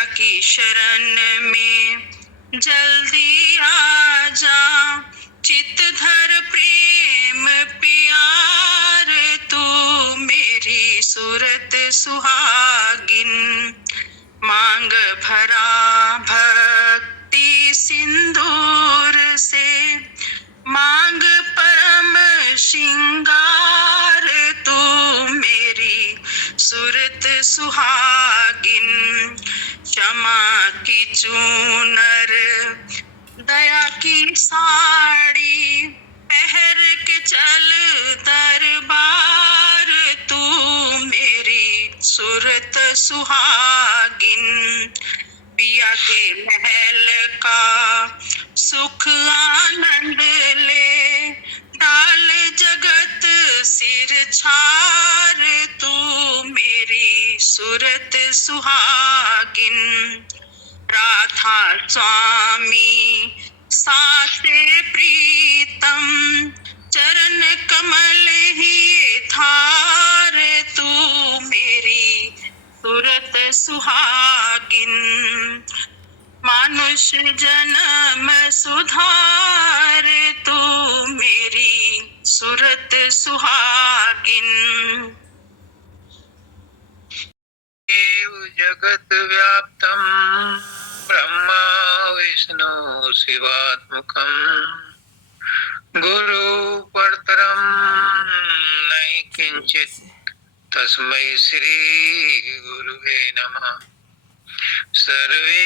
पिया की शरण में जल्दी आ जा, चित धर प्रेम प्यार तू मेरी सूरत सुहागिन। मांग भरा भक्ति सिंदूर से, मांग परम श्रृंगार तू मेरी सूरत सुहागिन। क्षमा की चूनर दया की साड़ी पहर के चल दरबार तू मेरी सूरत सुहागिन। पिया के महल का सुख आनंद ले, डाल जगत सिर छार तू मेरी सूरत सुहागिन। राधा स्वामी सासे प्रीतम, चरण कमल ही थार तू मेरी सूरत सुहागिन। मानुष जन्म सुधार तू मेरी सूरत सुहागिन। जगत व्याप्तम ब्रह्मा विष्णु शिवात्मकम, गुरु परतरम नहीं किंचित तस्मै श्री गुरुवे नमः। सर्वे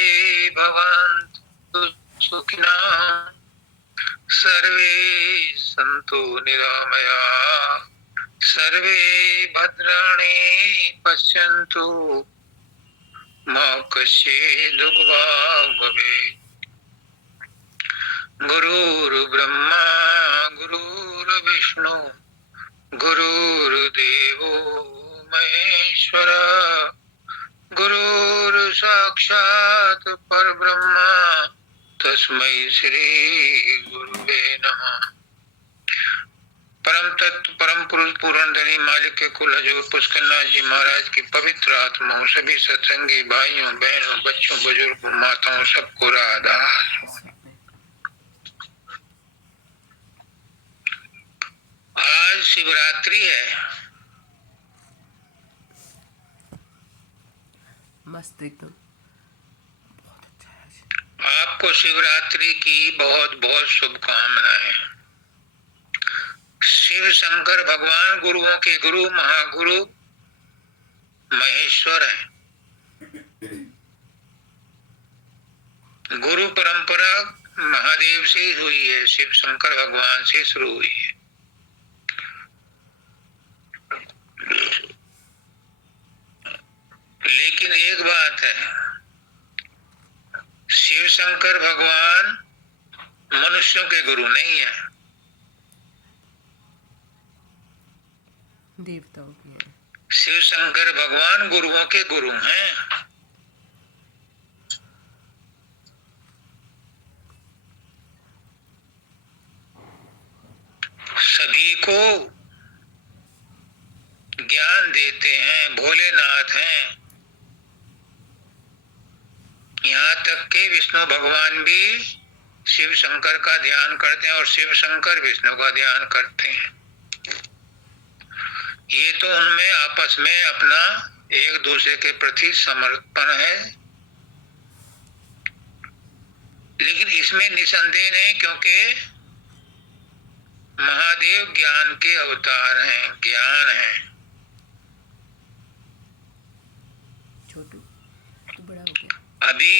भवन्तु सुखिनः, सर्वे सन्तु निरामया, सर्वे भद्राणि पश्यन्तु मा कश्चित् दुःखभाग् भवेत्। गुरुर्ब्रह्मा गुरुर्विष्णु गुरुर्देवो महेश्वरः, गुरुर्साक्षात् परब्रह्म तस्मै श्री गुरुवे नमः। परम तत्व परम पुरुष पूर्ण धनी मालिक के कुल हजूर पुष्करनाथ जी महाराज की पवित्र आत्माओं, सभी सत्संगी भाइयों बहनों बच्चों बुजुर्ग माताओं सबको राधा। आज शिवरात्रि है। मस्त एकदम, बहुत अच्छा है। आपको शिवरात्रि की बहुत बहुत शुभकामनाएं। शिव शंकर भगवान गुरुओं के गुरु महागुरु महेश्वर हैं। गुरु परंपरा महादेव से हुई है, शिव शंकर भगवान से शुरू हुई है। लेकिन एक बात है, शिव शंकर भगवान मनुष्यों के गुरु नहीं है, देवताओं के हैं। शिव शंकर भगवान गुरुओं के गुरु हैं। सभी को ज्ञान देते हैं, भोलेनाथ हैं। यहाँ तक कि विष्णु भगवान भी शिव शंकर का ध्यान करते हैं और शिव शंकर विष्णु का ध्यान करते हैं। ये तो उनमें आपस में अपना एक दूसरे के प्रति समर्पण है, लेकिन इसमें निसंदेह नहीं, क्योंकि महादेव ज्ञान के अवतार हैं, ज्ञान है। छोटू तो बड़ा हो गया, अभी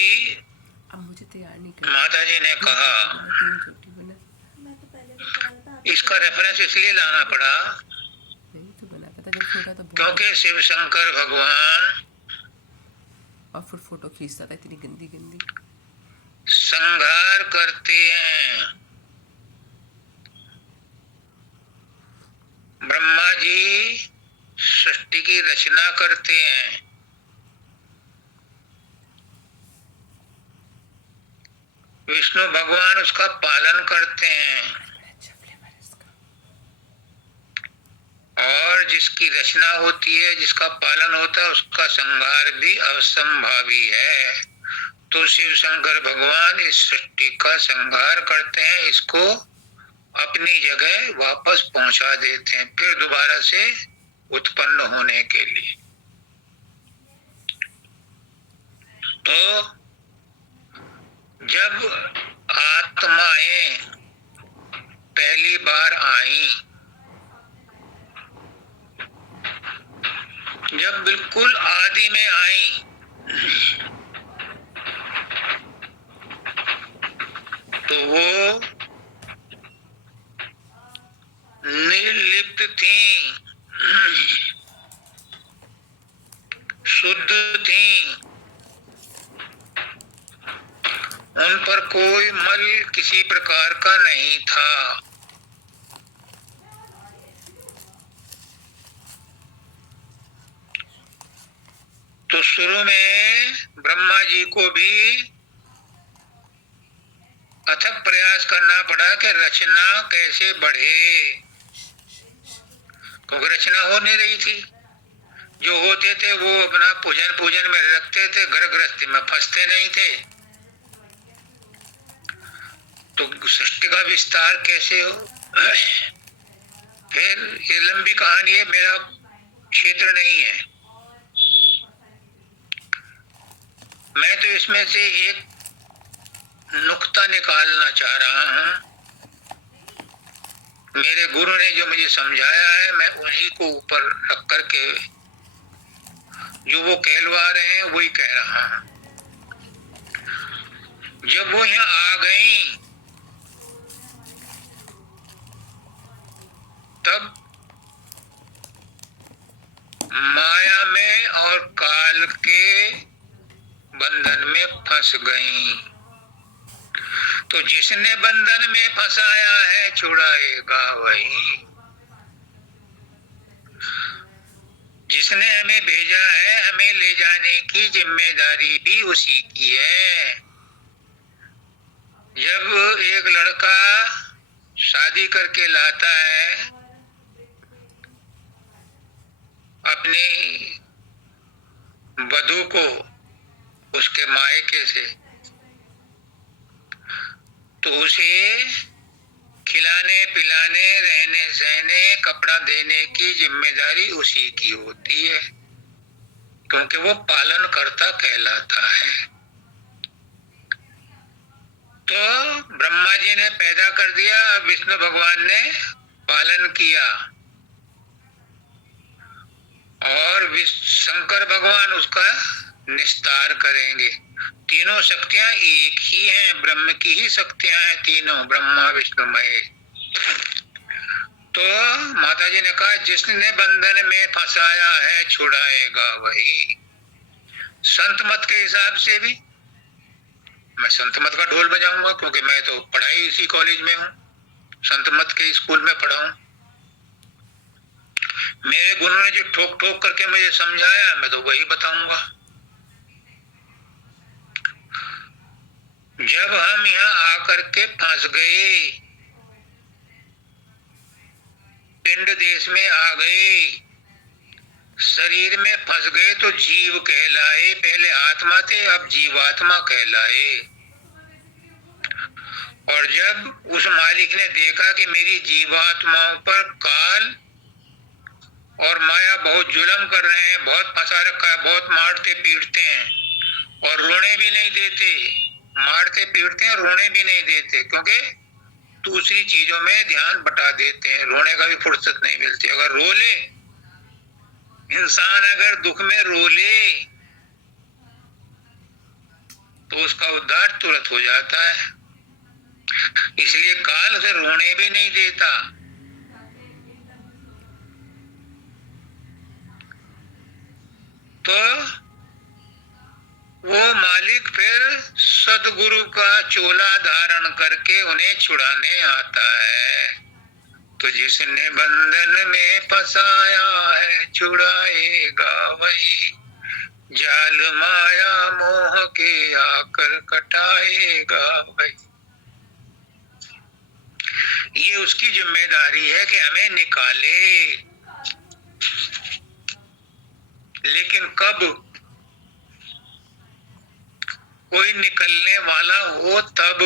अब मुझे तैयार नहीं करना। माता जी ने कहा, छोटी बना, इसका रेफरेंस इसलिए लाना पड़ा नहीं तो बनाता था जब छोटा तो, क्योंकि शिव शंकर भगवान और फिर फोटो खींचता था इतनी गंदी गंदी। संहार करते हैं। ब्रह्मा जी सृष्टि की रचना करते हैं, विष्णु भगवान उसका पालन करते हैं। और जिसकी रचना होती है, जिसका पालन होता है, उसका संहार भी असंभावी है। तो शिव शंकर भगवान इस सृष्टि का संहार करते हैं, इसको अपनी जगह वापस पहुंचा देते हैं, फिर दोबारा से उत्पन्न होने के लिए। तो जब आत्माएं पहली बार आई, जब बिल्कुल आदि में आई, तो वो निर्लिप्त थी, शुद्ध थी, उन पर कोई मल किसी प्रकार का नहीं था। तो शुरू में ब्रह्मा जी को भी अथक प्रयास करना पड़ा कि रचना कैसे बढ़े, क्योंकि रचना हो नहीं रही थी। जो होते थे वो अपना पूजन में रखते थे, घर गृहस्थी में फंसते नहीं थे। तो सृष्टि का विस्तार कैसे हो? फिर ये लंबी कहानी है, मेरा क्षेत्र नहीं है। मैं तो इसमें से एक नुक्ता निकालना चाह रहा हूं। मेरे गुरु ने जो मुझे समझाया है, मैं उन्हीं को ऊपर रख करके जो वो कहलवा रहे हैं वही कह रहा हूं। जब वो यहाँ आ गई, तब माया में और काल के बंधन में फंस गई। तो जिसने बंधन में फंसाया है, छुड़ाएगा वही। जिसने हमें भेजा है, हमें ले जाने की जिम्मेदारी भी उसी की है। जब एक लड़का शादी करके लाता है अपनी वधू को उसके मायके से, तो उसे खिलाने पिलाने, रहने सहने, कपड़ा देने की जिम्मेदारी उसी की होती है, क्योंकि वो पालन करता कहलाता है। तो ब्रह्मा जी ने पैदा कर दिया, विष्णु भगवान ने पालन किया, और शंकर भगवान उसका निस्तार करेंगे। तीनों शक्तियां एक ही हैं, ब्रह्म की ही शक्तियां हैं तीनों, ब्रह्मा विष्णु महेश। तो माता जी ने कहा, जिसने बंधन में फंसाया है, छुड़ाएगा वही। संत मत के हिसाब से भी मैं संत मत का ढोल बजाऊंगा, क्योंकि मैं तो पढ़ाई इसी कॉलेज में हूँ, संत मत के स्कूल में पढ़ा हूँ। मेरे गुरु ने जो ठोक ठोक करके मुझे समझाया, मैं तो वही बताऊंगा। जब हम यहाँ आकर के फंस गए, पिंड देश में आ गए, शरीर में फंस गए, तो जीव कहलाए। पहले आत्मा थे, अब जीवात्मा कहलाए। और जब उस मालिक ने देखा कि मेरी जीवात्माओं पर काल और माया बहुत जुल्म कर रहे हैं, बहुत फंसा रखा है, बहुत मारते पीटते हैं, और रोने भी नहीं देते, मारते पीटते हैं, रोने भी नहीं देते, क्योंकि दूसरी चीजों में ध्यान बटा देते हैं, रोने का भी फुर्सत नहीं मिलती। अगर रो ले इंसान, अगर दुख में रो ले, तो उसका उद्धार तुरंत हो जाता है। इसलिए काल से रोने भी नहीं देता। तो वो मालिक फिर सदगुरु का चोला धारण करके उन्हें छुड़ाने आता है। तो जिसने बंधन में फंसाया है, छुड़ाएगा वही। जाल माया मोह के आकर कटाएगा वही। ये उसकी जिम्मेदारी है कि हमें निकाले। लेकिन कब कोई निकलने वाला हो तब।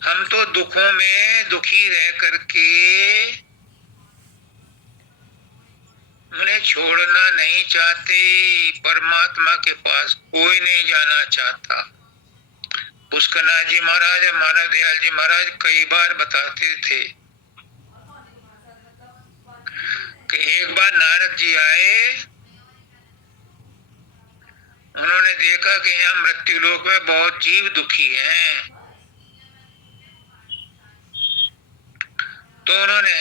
हम तो दुखों में दुखी रह करके उन्हें छोड़ना नहीं चाहते। परमात्मा के पास कोई नहीं जाना चाहता। पुष्करनाथ जी महाराज, महाराज दयाल जी महाराज कई बार बताते थे कि एक बार नारद जी आए, उन्होंने देखा कि यहाँ मृत्यु लोक में बहुत जीव दुखी हैं। तो उन्होंने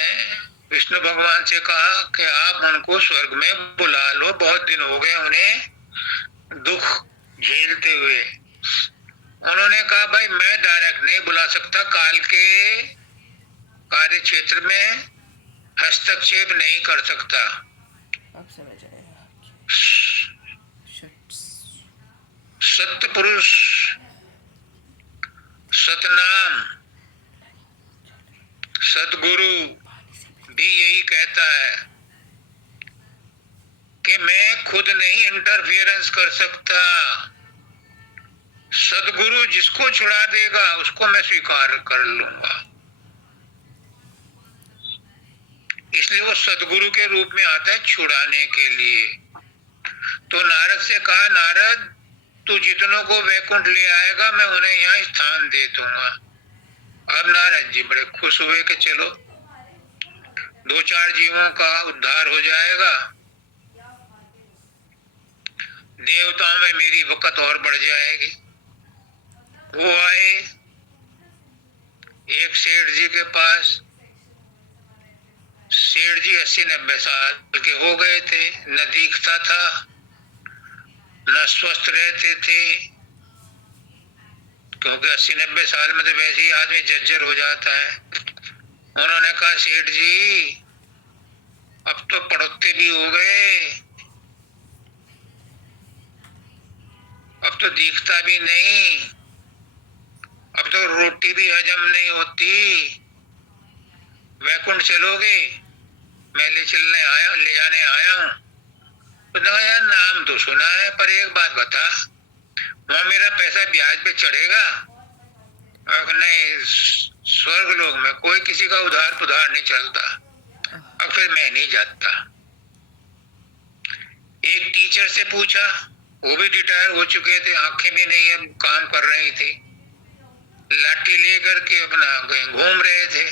विष्णु भगवान से कहा कि आप उनको स्वर्ग में बुला लो, बहुत दिन हो गए उन्हें दुख झेलते हुए। उन्होंने कहा भाई मैं डायरेक्ट नहीं बुला सकता, काल के कार्य क्षेत्र में हस्तक्षेप नहीं कर सकता। अब समझ आया। सत्य पुरुष, सतनाम, सतगुरु भी यही कहता है कि मैं खुद नहीं इंटरफेरेंस कर सकता। सदगुरु जिसको छुड़ा देगा उसको मैं स्वीकार कर लूंगा। इसलिए वो सदगुरु के रूप में आता है छुड़ाने के लिए। तो नारद से कहा, नारद तू जितनों को वैकुंठ ले आएगा मैं उन्हें यहाँ स्थान दे दूंगा। अब नारद जी बड़े खुश हुए कि चलो 2-4 जीवों का उद्धार हो जाएगा, देवताओं में मेरी वक़्त और बढ़ जाएगी। वो आए एक सेठ जी के पास। सेठ जी 80-90 साल के हो गए थे, न दिखता था न स्वस्थ रहते थे, क्योंकि 80-90 साल में तो वैसे ही आदमी जर्जर हो जाता है। उन्होंने कहा सेठ जी अब तो पड़ोते भी हो गए, अब तो दिखता भी नहीं, अब तो रोटी भी हजम नहीं होती, वैकुंठ चलोगे? मैं ले जाने आया हूँ। तो यार नाम तो सुना है, पर एक बात बता, वहां मेरा पैसा ब्याज पे चढ़ेगा? नहीं, स्वर्ग लोक में कोई किसी का उधार पुधार नहीं चलता। अब फिर मैं नहीं जाता। एक टीचर से पूछा, वो भी रिटायर हो चुके थे, आंखें भी नहीं अब काम कर रही थी, लाठी लेकर के अपना कहीं घूम रहे थे।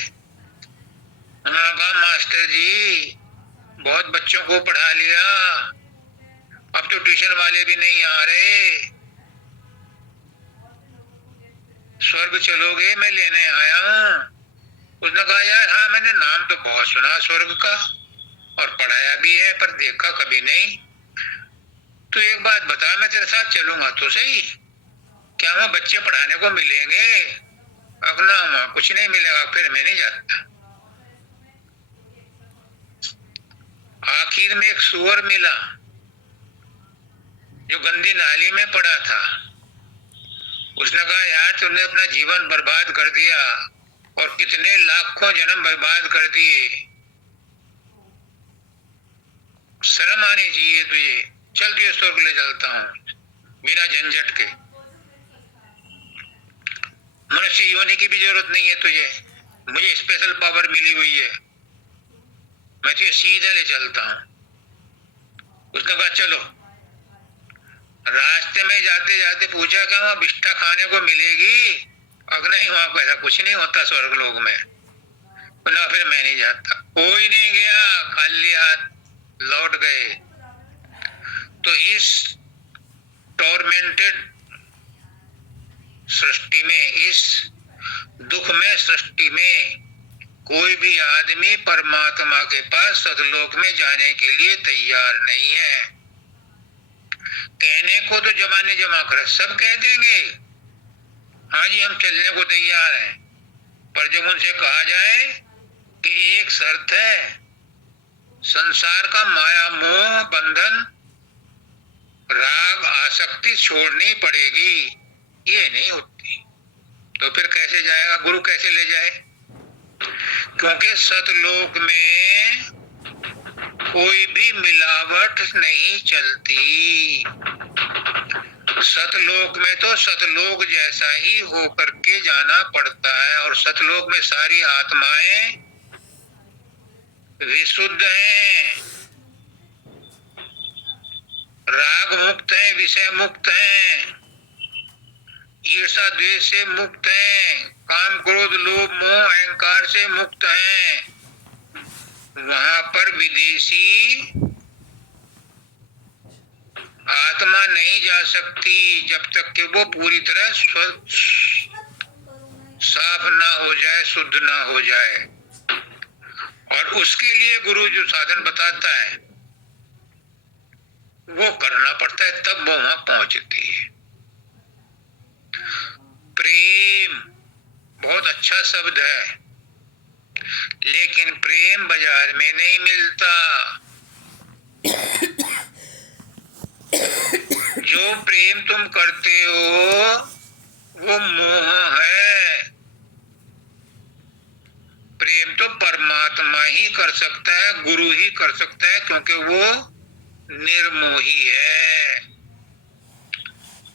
उन्होंने कहा मास्टर जी बहुत बच्चों को पढ़ा लिया, अब तो ट्यूशन वाले भी नहीं आ रहे, स्वर्ग चलोगे? मैं लेने आया हूँ। उसने कहा यार हाँ मैंने नाम तो बहुत सुना स्वर्ग का और पढ़ाया भी है, पर देखा कभी नहीं। तो एक बात बता, मैं तेरे साथ चलूंगा तो सही, क्या वहां बच्चे पढ़ाने को मिलेंगे? अपना वहां कुछ नहीं मिलेगा, फिर मैं नहीं जाता। आखिर में एक सुअर मिला जो गंदी नाली में पड़ा था। उसने कहा यार तुमने अपना जीवन बर्बाद कर दिया और कितने लाखों जन्म बर्बाद कर दिए, शर्म आनी चाहिए तुझे, चल तुझे स्वर्ग ले चलता हूँ बिना झंझट के। मनुष्य योनि की भी जरूरत नहीं है तुझे, मुझे स्पेशल पावर मिली हुई है, मैं तुझे सीधा ले चलता हूँ। उसने कहा चलो। रास्ते में जाते जाते पूछा क्या वहां बिष्ठा खाने को मिलेगी? अब नहीं, वहां पर ऐसा कुछ नहीं होता स्वर्ग लोक में। ना फिर मैं नहीं जाता। कोई नहीं गया, खाली हाथ लौट गए। तो इस टॉर्मेंटेड सृष्टि में, इस दुख में सृष्टि में कोई भी आदमी परमात्मा के पास सतलोक में जाने के लिए तैयार नहीं है। कहने को तो जमाने जमा कर सब कह देंगे हाँ जी हम चलने को तैयार हैं, पर जब उनसे कहा जाए कि एक शर्त है, संसार का माया मोह बंधन राग आसक्ति छोड़नी पड़ेगी, ये नहीं होती, तो फिर कैसे जाएगा? गुरु कैसे ले जाए? क्योंकि सतलोक में कोई भी मिलावट नहीं चलती। सतलोक में तो सतलोक जैसा ही होकर के जाना पड़ता है, और सतलोक में सारी आत्माएं विशुद्ध हैं, राग मुक्त हैं, विषय मुक्त हैं, ईर्षा द्वेष से मुक्त हैं, काम क्रोध लोभ मोह अहंकार से मुक्त हैं। वहां पर विदेशी आत्मा नहीं जा सकती जब तक कि वो पूरी तरह साफ ना हो जाए, शुद्ध ना हो जाए। और उसके लिए गुरु जो साधन बताता है वो करना पड़ता है, तब वो वहां पहुंचती है। प्रेम बहुत अच्छा शब्द है, लेकिन प्रेम बाजार में नहीं मिलता। जो प्रेम तुम करते हो वो मोह है। प्रेम तो परमात्मा ही कर सकता है, गुरु ही कर सकता है, क्योंकि वो निर्मोही है,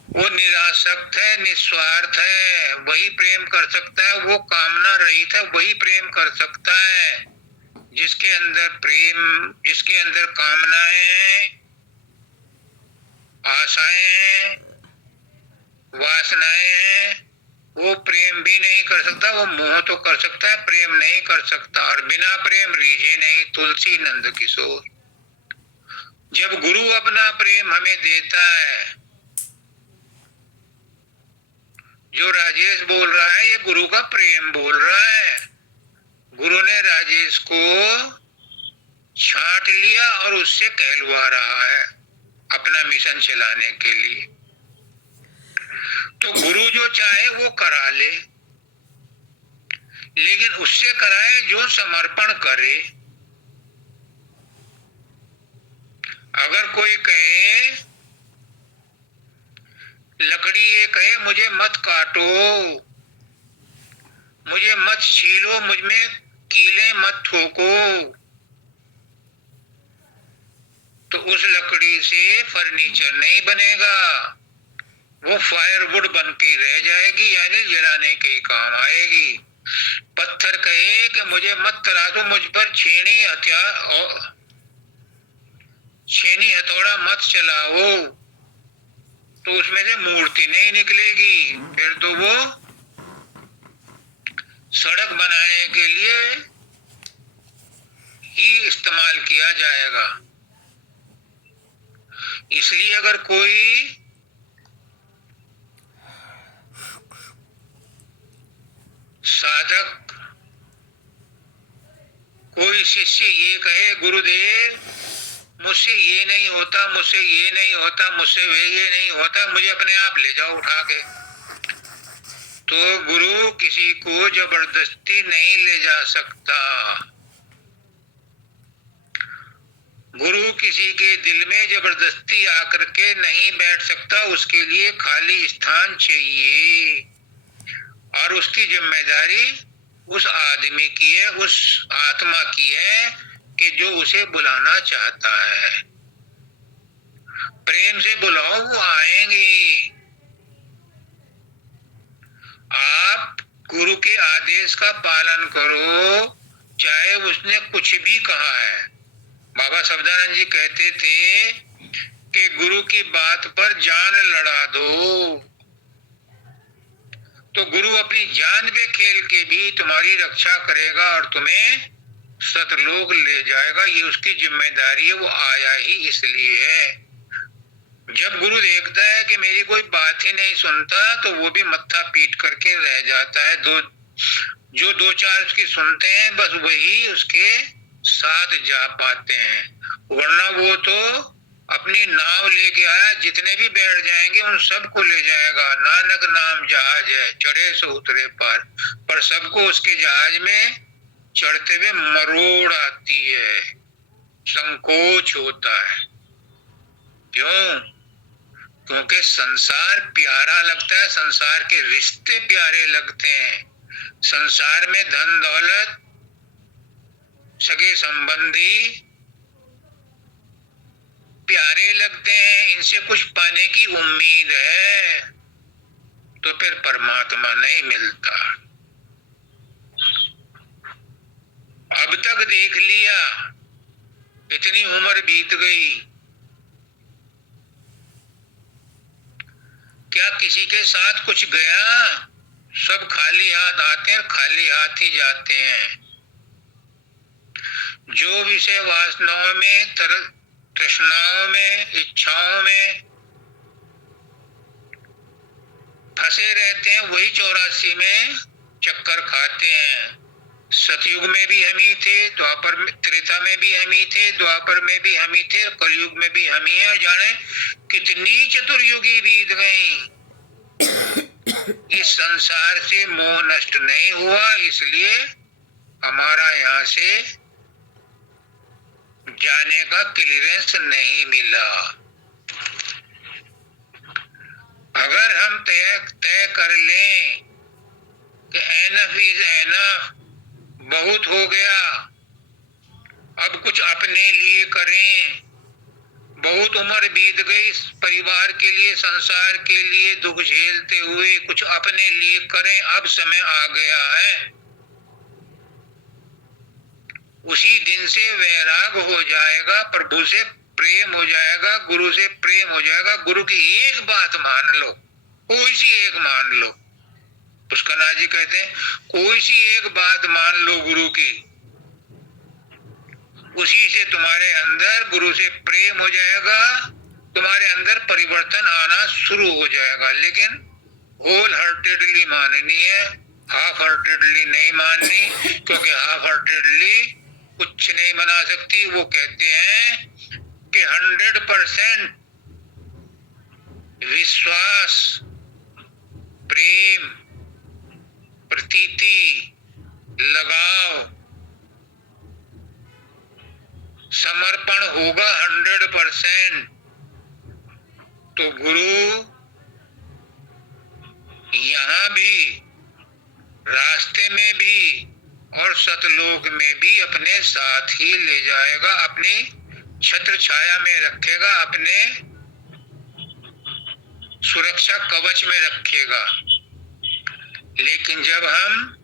वो निरासक्त है, निस्वार्थ है, वही प्रेम कर सकता है। वो कामना रहित है, वही प्रेम कर सकता है। जिसके अंदर प्रेम, जिसके अंदर कामनाएं, आशाएं, वासनाएं हैं, वो प्रेम भी नहीं कर सकता। वो मोह तो कर सकता है, प्रेम नहीं कर सकता। और बिना प्रेम रीझे नहीं, तुलसी नंद किशोर। जब गुरु अपना प्रेम हमें देता है, जो राजेश बोल रहा है ये गुरु का प्रेम बोल रहा है। गुरु ने राजेश को छांट लिया और उससे कहलवा रहा है अपना मिशन चलाने के लिए। तो गुरु जो चाहे वो करा ले, लेकिन उससे कराए जो समर्पण करे। अगर कोई कहे, लकड़ी ये कहे मुझे मत काटो, मुझे मत छीलो, मुझ में कीले मत ठोको, तो उस लकड़ी से फर्नीचर नहीं बनेगा, वो फायरवुड बन के रह जाएगी, यानी जलाने के ही काम आएगी। पत्थर कहे कि मुझे मत तराशो, मुझ पर छेनी हथौड़ा मत चलाओ, तो उसमें से मूर्ति नहीं निकलेगी। फिर तो वो सड़क बनाने के लिए ही इस्तेमाल किया जाएगा। इसलिए अगर कोई साधक, कोई शिष्य ये कहे गुरुदेव मुझसे ये नहीं होता, मुझसे ये नहीं होता, मुझसे ये नहीं होता, मुझे अपने आप ले जाओ उठा के, तो गुरु किसी को जबरदस्ती नहीं ले जा सकता। गुरु किसी के दिल में जबरदस्ती आकर के नहीं बैठ सकता, उसके लिए खाली स्थान चाहिए। और उसकी जिम्मेदारी उस आदमी की है, उस आत्मा की है कि जो उसे बुलाना चाहता है। प्रेम से बुलाओ, वो आएंगे। आप गुरु के आदेश का पालन करो, चाहे उसने कुछ भी कहा है। बाबा शब्दानंद जी कहते थे कि गुरु की बात पर जान लड़ा दो, तो गुरु अपनी जान पे खेल के भी तुम्हारी रक्षा करेगा और तुम्हें सतलोक ले जाएगा। ये उसकी जिम्मेदारी है, वो आया ही इसलिए है। जब गुरु देखता है कि मेरी कोई बात ही नहीं सुनता, तो वो भी मत्था पीट करके रह जाता है। जो दो चार उसकी सुनते हैं, बस वही उसके साथ जा पाते हैं, वरना वो तो अपनी नाव लेके आया, जितने भी बैठ जाएंगे उन सबको ले जाएगा। नानक नाम जहाज है, चढ़े सो उतरे पार, पर सबको उसके जहाज में चढ़ते हुए मरोड़ आती है, संकोच होता है। क्यों? क्योंकि संसार प्यारा लगता है, संसार के रिश्ते प्यारे लगते हैं। संसार में धन दौलत, सगे संबंधी, प्यारे लगते हैं, इनसे कुछ पाने की उम्मीद है, तो फिर परमात्मा नहीं मिलता। अब तक देख लिया, इतनी उम्र बीत गई, क्या किसी के साथ कुछ गया? सब खाली हाथ आते हैं, खाली हाथ ही जाते हैं। जो विषय वासनाओं में, तृष्णाओं में, इच्छाओं में फंसे रहते हैं, वही 84 में चक्कर खाते हैं। सतयुग में भी हम ही थे, द्वापर में, त्रेता में भी हम ही थे, द्वापर में भी हम ही थे, कलयुग में भी हम ही हैं। और जाने कितनी चतुर्युगी बीत गई, इस संसार से मोह नष्ट नहीं हुआ, इसलिए हमारा यहाँ से जाने का क्लियरेंस नहीं मिला। अगर हम तय कर लें कि एनफ इज एनफ, बहुत हो गया, अब कुछ अपने लिए करें, बहुत उम्र बीत गई, परिवार के लिए, संसार के लिए दुख झेलते हुए कुछ अपने लिए करें, अब समय आ गया है, उसी दिन से वैराग हो जाएगा, प्रभु से प्रेम हो जाएगा, गुरु से प्रेम हो जाएगा। गुरु की एक बात मान लो, कोई सी एक मान लो। पुष्करनाथ जी कहते हैं, कोई सी एक बात मान लो गुरु की, उसी से तुम्हारे अंदर गुरु से प्रेम हो जाएगा, तुम्हारे अंदर परिवर्तन आना शुरू हो जाएगा। लेकिन होल हार्टेडली माननी है, हाफ हार्टेडली नहीं माननी, क्योंकि हाफ हार्टेडली कुछ नहीं बना सकती। वो कहते हैं कि 100% विश्वास, प्रेम, प्रतीति, लगाव, समर्पण होगा 100%, तो गुरु यहाँ भी, रास्ते में भी और सतलोक में भी अपने साथ ही ले जाएगा, अपनी छत्र छाया में रखेगा, अपने सुरक्षा कवच में रखेगा। लेकिन जब हम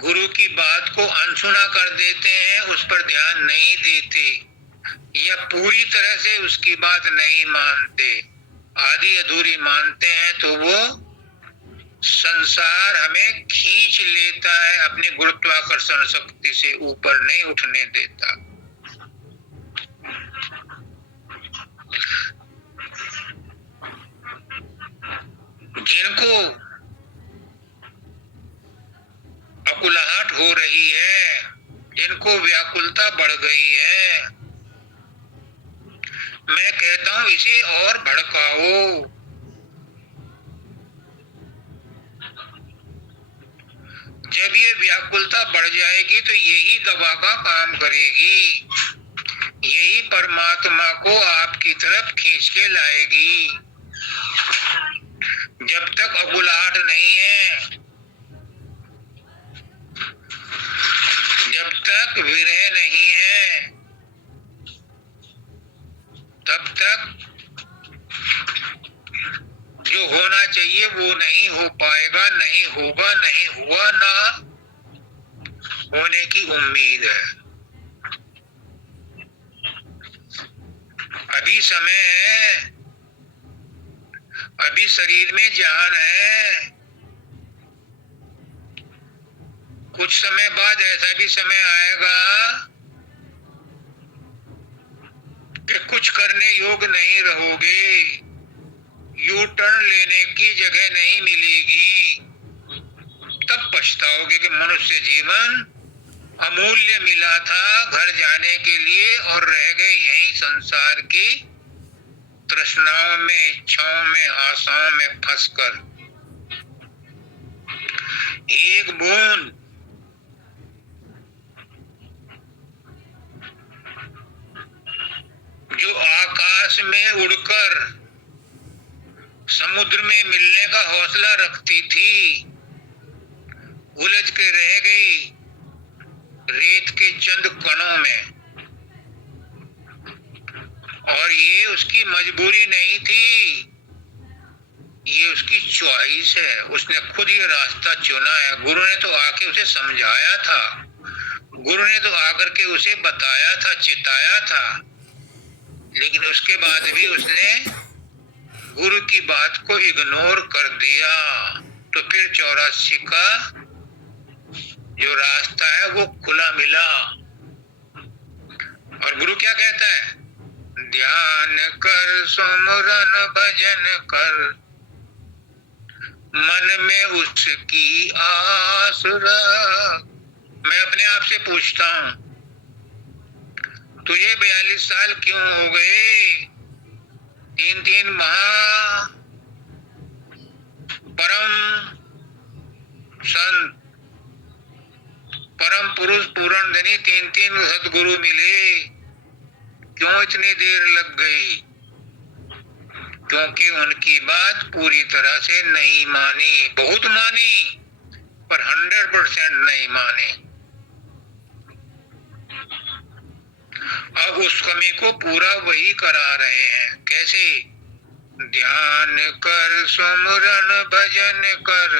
गुरु की बात को अनसुना कर देते हैं, उस पर ध्यान नहीं देते, या पूरी तरह से उसकी बात नहीं मानते, आधी अधूरी मानते हैं, तो वो संसार हमें खींच लेता है, अपनी गुरुत्वाकर्षण शक्ति से ऊपर नहीं उठने देता। जिनको अकुलाहट हो रही है, जिनको व्याकुलता बढ़ गई है, मैं कहता हूं इसे और भड़काओ। जब ये व्याकुलता बढ़ जाएगी तो यही दवा का काम करेगी, यही परमात्मा को आपकी तरफ खींच के लाएगी। जब तक अकुलाहट नहीं है, जब तक विरह नहीं है, तब तक जो होना चाहिए वो नहीं हो पाएगा, नहीं होगा, नहीं हुआ, ना होने की उम्मीद है। अभी समय है, अभी शरीर में जान है, कुछ समय बाद ऐसा भी समय आएगा कि कुछ करने योग्य नहीं रहोगे, यू टर्न लेने की जगह नहीं मिलेगी, तब पछताओगे कि मनुष्य जीवन अमूल्य मिला था घर जाने के लिए, और रह गए यहीं संसार की तृष्णाओं में, इच्छाओं में, आशाओं में फंसकर। एक बूंद जो आकाश में उड़कर समुद्र में मिलने का हौसला रखती थी, उलझ के रह गई रेत के चंद कणों में। और ये उसकी मजबूरी नहीं थी, ये उसकी चॉइस है। उसने खुद ये रास्ता चुना है। गुरु ने तो आके उसे समझाया था, गुरु ने तो आकर के उसे बताया था, चिताया था, लेकिन उसके बाद भी उसने गुरु की बात को इग्नोर कर दिया। तो फिर 84 का जो रास्ता है वो खुला मिला। और गुरु क्या कहता है? ध्यान कर, सुमरन भजन कर, मन में उसकी आस रख। मैं अपने आप से पूछता हूं, तुझे 42 साल क्यों हो गए? 3 महा परम संत, परम पुरुष, पूर्ण धनी 3 सदगुरु मिले, क्यों इतनी देर लग गई? क्योंकि उनकी बात पूरी तरह से नहीं मानी। बहुत मानी पर 100% नहीं मानी। अब उस कमी को पूरा वही करा रहे हैं। कैसे? ध्यान कर, सुमरन भजन कर,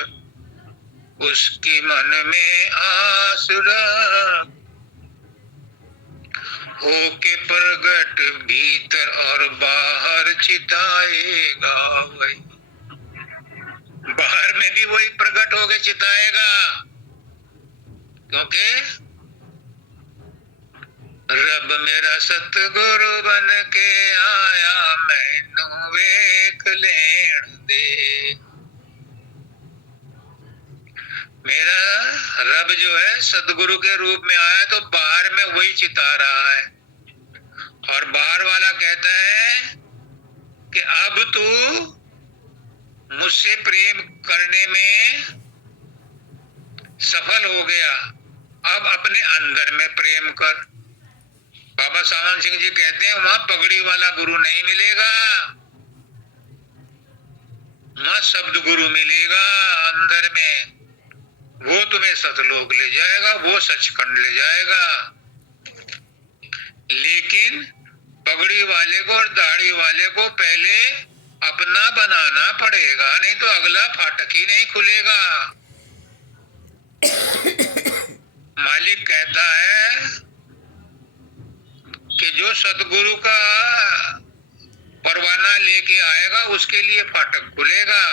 उसकी मन में आस रख, होके प्रगट भीतर और बाहर चिताएगा वही। बाहर में भी वही प्रकट होके चिताएगा, क्योंकि रब मेरा सतगुरु बन के आया, मैनू वेख लेण दे। मेरा रब जो है सदगुरु के रूप में आया, तो बाहर में वही चिता रहा है। और बाहर वाला कहता है कि अब तू मुझसे प्रेम करने में सफल हो गया, अब अपने अंदर में प्रेम कर। बाबा सावन सिंह जी कहते हैं वहां पगड़ी वाला गुरु नहीं मिलेगा, वहां शब्द गुरु मिलेगा अंदर में। वो तुम्हें सतलोक ले जाएगा, वो सचखंड ले जाएगा। लेकिन पगड़ी वाले को और दाढ़ी वाले को पहले अपना बनाना पड़ेगा, नहीं तो अगला फाटक ही नहीं खुलेगा। मालिक कहता है कि जो सतगुरु का परवाना लेके आएगा उसके लिए फाटक खुलेगा।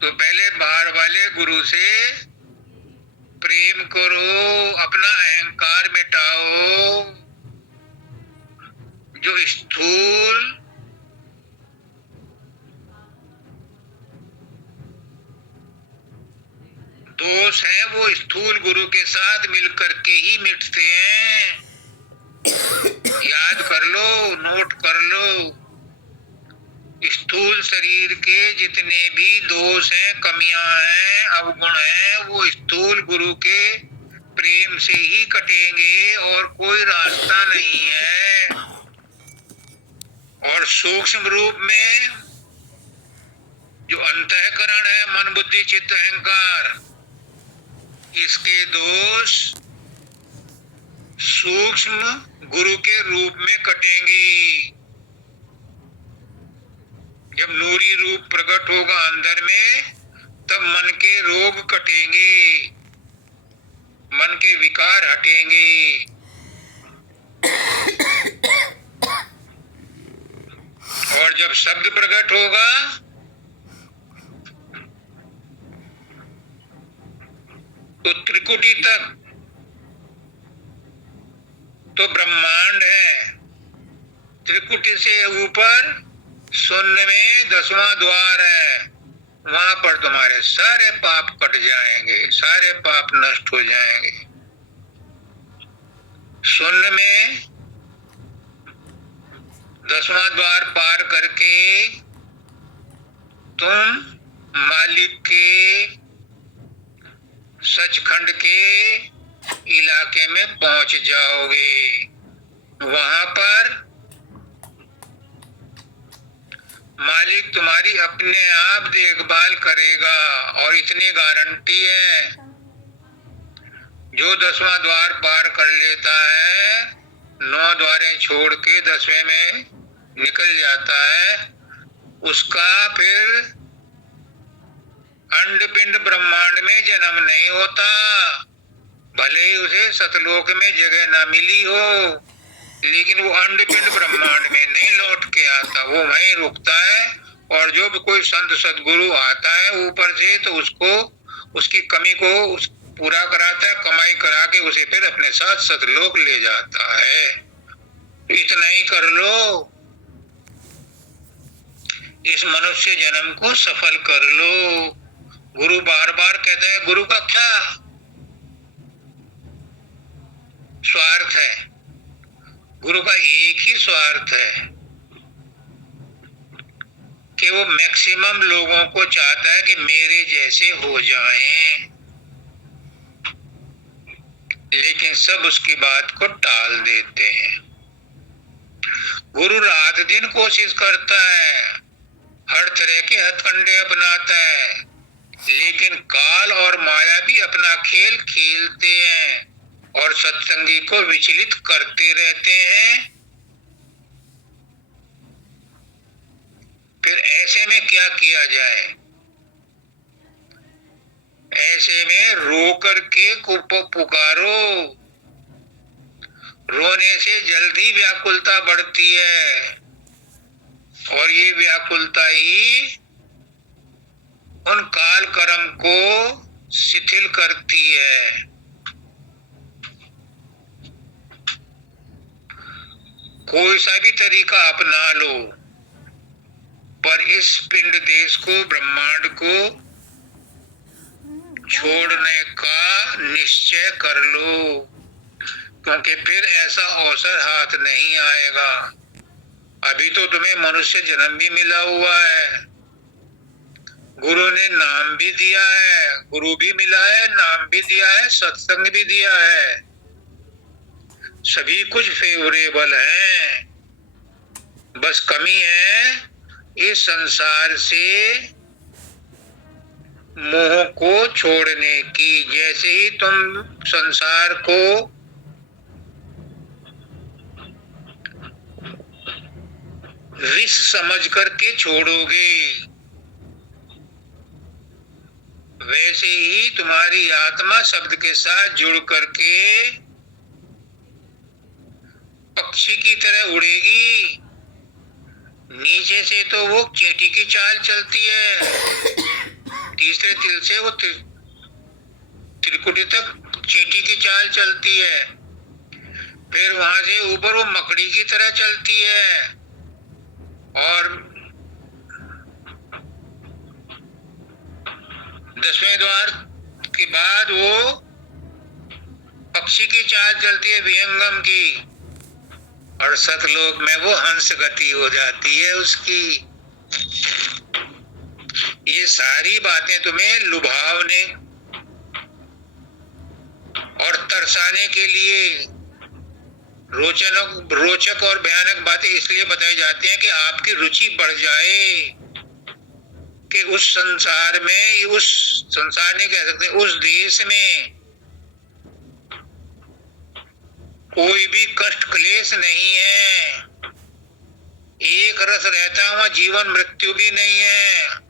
तो पहले बाहर वाले गुरु से प्रेम करो, अपना अहंकार मिटाओ। जो स्थूल दोष है वो स्थूल गुरु के साथ मिलकर के ही मिटते हैं। याद कर लो, नोट कर लो, स्थूल शरीर के जितने भी दोष हैं, कमियां हैं, अवगुण हैं, वो स्थूल गुरु के प्रेम से ही कटेंगे और कोई रास्ता नहीं है। और सूक्ष्म रूप में जो अंतःकरण है, मन बुद्धि चित्त अहंकार, इसके दोष सूक्ष्म गुरु के रूप में कटेंगे। जब नूरी रूप प्रकट होगा अंदर में, तब मन के रोग कटेंगे, मन के विकार हटेंगे। और जब शब्द प्रकट होगा तो त्रिकुटी तक तो ब्रह्मांड है, त्रिकुटी से ऊपर शून्य में 10वां द्वार है। वहां पर तुम्हारे सारे पाप कट जाएंगे, सारे पाप नष्ट हो जाएंगे। शून्य में 10वां द्वार पार करके तुम मालिक के सचखंड के इलाके में पहुंच जाओगे। वहां पर मालिक तुम्हारी अपने आप देखभाल करेगा। और इतनी गारंटी है, जो 10वां द्वार पार कर लेता है 9 द्वारें छोड़ के 10वें में निकल जाता है, उसका फिर अंडपिंड ब्रह्मांड में जन्म नहीं होता। भले ही उसे सतलोक में जगह ना मिली हो, लेकिन वो अंडपिंड ब्रह्मांड में नहीं लौट के आता, वो वहीं रुकता है। और जो भी कोई संत सदगुरु आता है ऊपर से, तो उसको उसकी कमी को पूरा कराता है, कमाई करा के उसे फिर अपने साथ सतलोक ले जाता है। इतना ही कर लो, इस मनुष्य जन्म को सफल कर लो। गुरु बार बार कहता है, गुरु का क्या स्वार्थ है? गुरु का एक ही स्वार्थ है कि वो मैक्सिमम लोगों को चाहता है कि मेरे जैसे हो जाएं, लेकिन सब उसकी बात को टाल देते हैं। गुरु रात दिन कोशिश करता है, हर तरह के हथकंडे अपनाता है, लेकिन काल और माया भी अपना खेल खेलते हैं और सत्संगी को विचलित करते रहते हैं। फिर ऐसे में क्या किया जाए? ऐसे में रो करके पुकारो। रोने से जल्दी व्याकुलता बढ़ती है, और ये व्याकुलता ही उन काल कर्म को शिथिल करती है। कोई सा भी तरीका अपना लो, पर इस पिंड देश को, ब्रह्मांड को छोड़ने का निश्चय कर लो, क्योंकि फिर ऐसा अवसर हाथ नहीं आएगा। अभी तो तुम्हें मनुष्य जन्म भी मिला हुआ है, गुरु ने नाम भी दिया है, गुरु भी मिला है, नाम भी दिया है, सत्संग भी दिया है, सभी कुछ फेवरेबल है। बस कमी है इस संसार से मोह को छोड़ने की। जैसे ही तुम संसार को विष समझ करके छोड़ोगे, वैसे ही तुम्हारी आत्मा शब्द के साथ जुड़ करके पक्षी की तरह उड़ेगी। नीचे से तो वो चींटी की चाल चलती है, तीसरे तिल से वो त्रिकुटी तक चींटी की चाल चलती है, फिर वहां से ऊपर वो मकड़ी की तरह चलती है, और 10वें द्वार के बाद वो पक्षी की चाल चलती है, विहंगम की, और सतलोक में वो हंस गति हो जाती है उसकी। ये सारी बातें तुम्हें लुभावने और तरसाने के लिए रोचक और भयानक बातें इसलिए बताई जाती हैं कि आपकी रुचि बढ़ जाए, कि उस संसार में, उस संसार नहीं कह सकते, उस देश में कोई भी कष्ट क्लेश नहीं है, एक रस रहता हुआ जीवन मृत्यु भी नहीं है।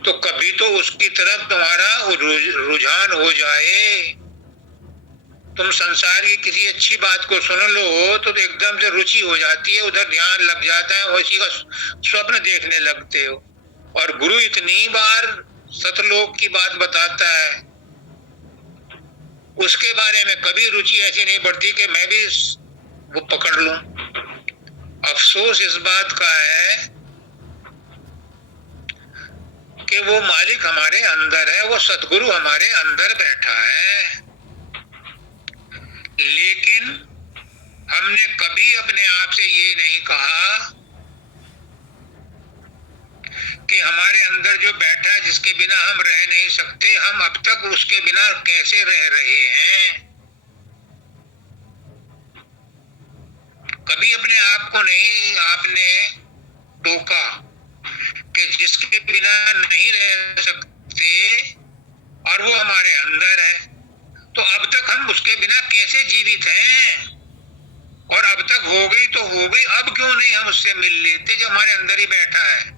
तो कभी तो उसकी तरफ तुम्हारा रुझान हो जाए। तुम संसार की किसी अच्छी बात को सुन लो तो एकदम से रुचि हो जाती है, उधर ध्यान लग जाता है, उसी का स्वप्न देखने लगते हो। और गुरु इतनी बार सतलोक की बात बताता है, उसके बारे में कभी रुचि ऐसी नहीं बढ़ती कि मैं भी वो पकड़ लूं। अफसोस इस बात का है कि वो मालिक हमारे अंदर है, वो सतगुरु हमारे अंदर बैठा है, लेकिन हमने कभी अपने आप से ये नहीं कहा कि हमारे अंदर जो बैठा है, जिसके बिना हम रह नहीं सकते, हम अब तक उसके बिना कैसे रह रहे हैं। कभी अपने आप को नहीं आपने टोका कि जिसके बिना नहीं रह सकते और वो हमारे अंदर है, तो अब तक हम उसके बिना कैसे जीवित हैं? और अब तक हो गई तो हो गई, अब क्यों नहीं हम उससे मिल लेते जो हमारे अंदर ही बैठा है?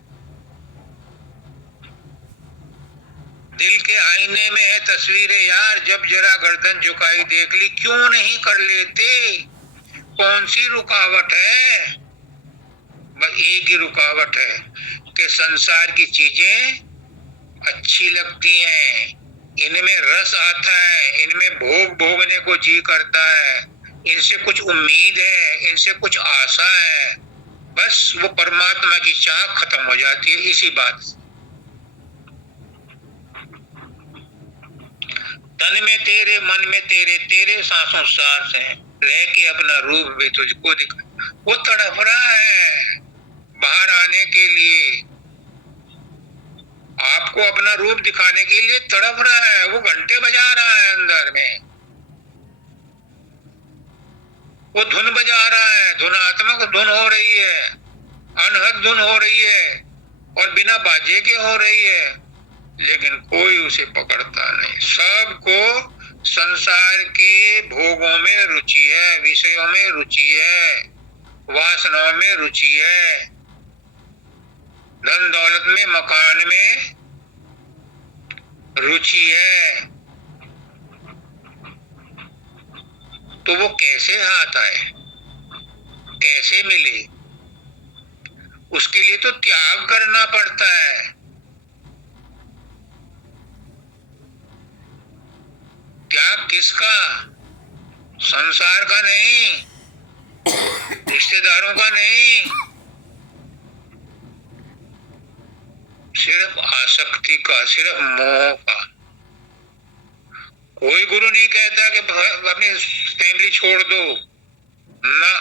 दिल के आईने में है तस्वीरें यार, जब जरा गर्दन झुकाई देख ली, क्यों नहीं कर लेते? कौन सी रुकावट है? बस एक ही रुकावट है कि संसार की चीजें अच्छी लगती हैं, इनमें रस आता है, इनमें भोग भोगने को जी करता है, इनसे कुछ उम्मीद है, इनसे कुछ आशा है। बस वो परमात्मा की चाह खत्म हो जाती है इसी बात से। तन में तेरे, मन में तेरे, तेरे सांसों सांस है, रह के अपना रूप भी तुझको दिखा। वो तड़प रहा है बाहर आने के लिए, आपको अपना रूप दिखाने के लिए तड़प रहा है, वो घंटे बजा रहा है अंदर में, वो धुन बजा रहा है, धुनात्मक धुन हो रही है, अनहद धुन हो रही है और बिना बाजे के हो रही है, लेकिन कोई उसे पकड़ता नहीं। सबको संसार के भोगों में रुचि है, विषयों में रुचि है, वासनाओं में रुचि है, धन दौलत में, मकान में रुचि है। तो वो कैसे हाथ आए, कैसे मिले? उसके लिए तो त्याग करना पड़ता है। त्याग किसका? संसार का नहीं, रिश्तेदारों का नहीं, सिर्फ आसक्ति का, सिर्फ मोह का। कोई गुरु नहीं कहता कि अपनी फैमिली छोड़ दो ना,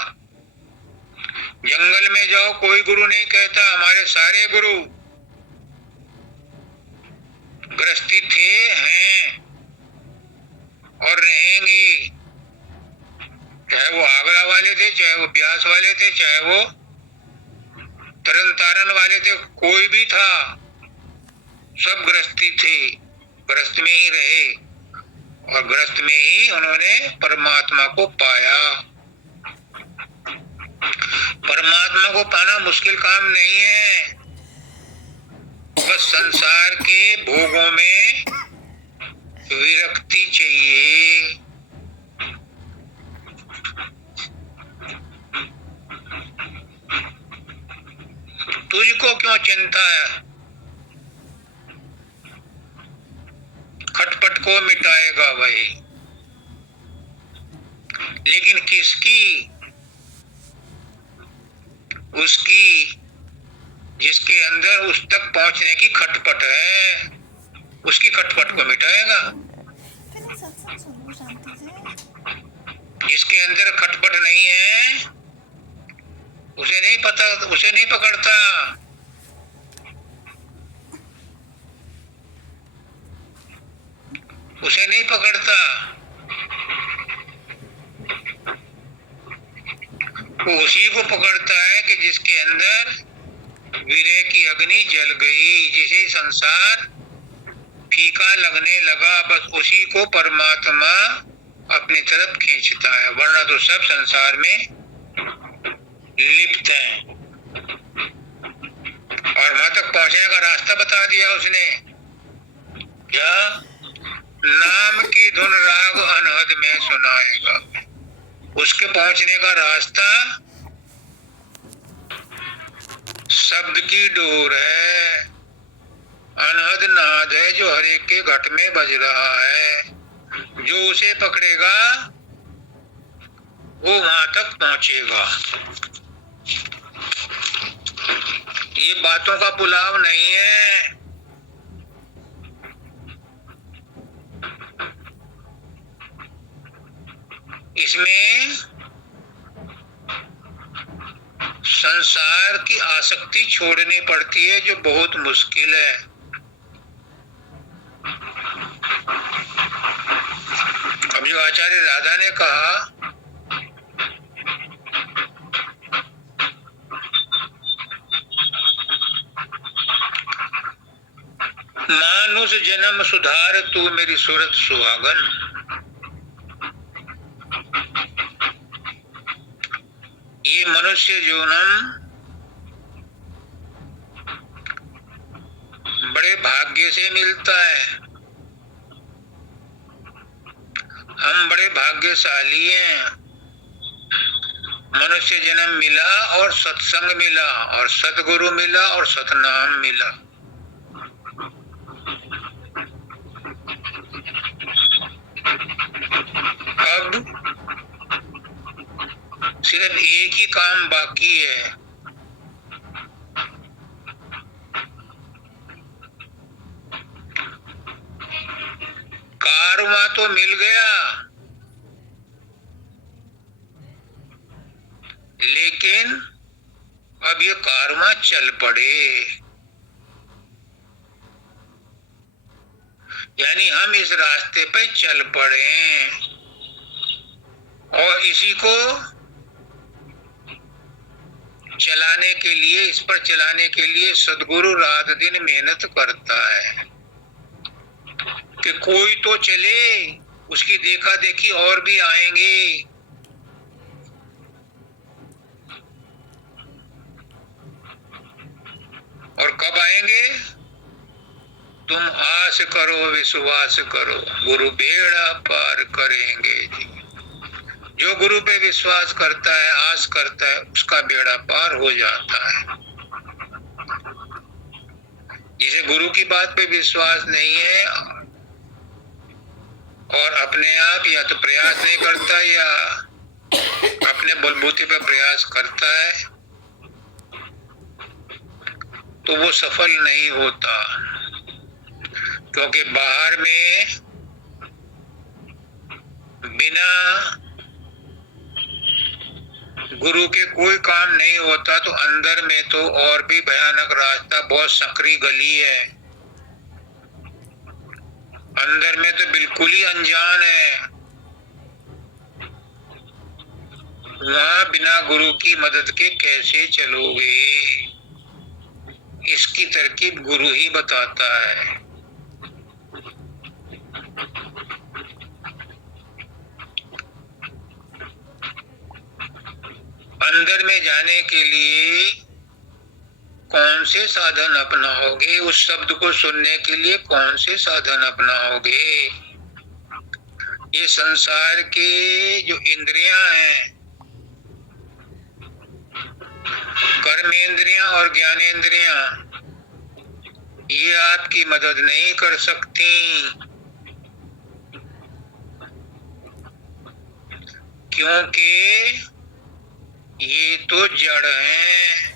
जंगल में जाओ, कोई गुरु नहीं कहता। हमारे सारे गुरु गृहस्थी थे, हैं और रहेंगे, चाहे वो आगरा वाले थे, चाहे वो ब्यास वाले थे, चाहे वो तरन तारन वाले थे, कोई भी था, सब गृहस्थी थे, गृहस्थ में ही रहे और गृहस्थ में ही उन्होंने परमात्मा को पाया। परमात्मा को पाना मुश्किल काम नहीं है, बस संसार के भोगों में विरक्ति चाहिए। तुझको क्यों चिंता है? खटपट को मिटाएगा वही, लेकिन किसकी? उसकी जिसके अंदर उस तक पहुंचने की खटपट है, उसकी खटपट को मिटाएगा। जिसके अंदर खटपट नहीं है उसे नहीं पता, उसे नहीं पकड़ता। उसे नहीं पकड़ता, वो उसी को पकड़ता है कि जिसके अंदर विरह की अग्नि जल गई, जिसे संसार फीका लगने लगा, बस उसी को परमात्मा अपनी तरफ खींचता है, वरना तो सब संसार में लिप्त हैं। और वहां तक पहुंचने का रास्ता बता दिया उसने, क्या? नाम की धुन राग अनहद में सुनाएगा। उसके पहुंचने का रास्ता शब्द की डोर है, अनहद नाद है जो हर एक के घट में बज रहा है। जो उसे पकड़ेगा वो वहां तक पहुंचेगा। ये बातों का पुलाव नहीं है, इसमें संसार की आसक्ति छोड़नी पड़ती है, जो बहुत मुश्किल है। अब जो आचार्य राधा ने कहा, मानुष जन्म सुधार तू मेरी सूरत सुहागन, ये मनुष्य जन्म बड़े भाग्य से मिलता है। हम बड़े भाग्यशाली हैं। मनुष्य जन्म मिला और सत्संग मिला और सतगुरु मिला और सतनाम मिला। अब सिर्फ एक ही काम बाकी है। कारवां तो मिल गया, लेकिन अब ये कारवां चल पड़े, यानी हम इस रास्ते पे चल पड़े और इसी को चलाने के लिए, इस पर चलाने के लिए सद्गुरु रात दिन मेहनत करता है कि कोई तो चले, उसकी देखा देखी और भी आएंगे। और कब आएंगे? तुम आस करो, विश्वास करो, गुरु बेड़ा पार करेंगे जी। जो गुरु पे विश्वास करता है, आस करता है, उसका बेड़ा पार हो जाता है। जिसे गुरु की बात पे विश्वास नहीं है और अपने आप या तो प्रयास नहीं करता या अपने बलबूते पे प्रयास करता है, तो वो सफल नहीं होता। क्योंकि बाहर में बिना गुरु के कोई काम नहीं होता, तो अंदर में तो और भी भयानक रास्ता, बहुत संकरी गली है। अंदर में तो बिल्कुल ही अनजान है। वहां बिना गुरु की मदद के कैसे चलोगे? इसकी तरकीब गुरु ही बताता है। अंदर में जाने के लिए कौन से साधन अपनाओगे? उस शब्द को सुनने के लिए कौन से साधन अपनाओगे? ये संसार के जो इंद्रियां हैं, कर्मेंद्रियां और ज्ञानेंद्रियां, ये आपकी मदद नहीं कर सकती। क्योंकि ये तो जड़ हैं,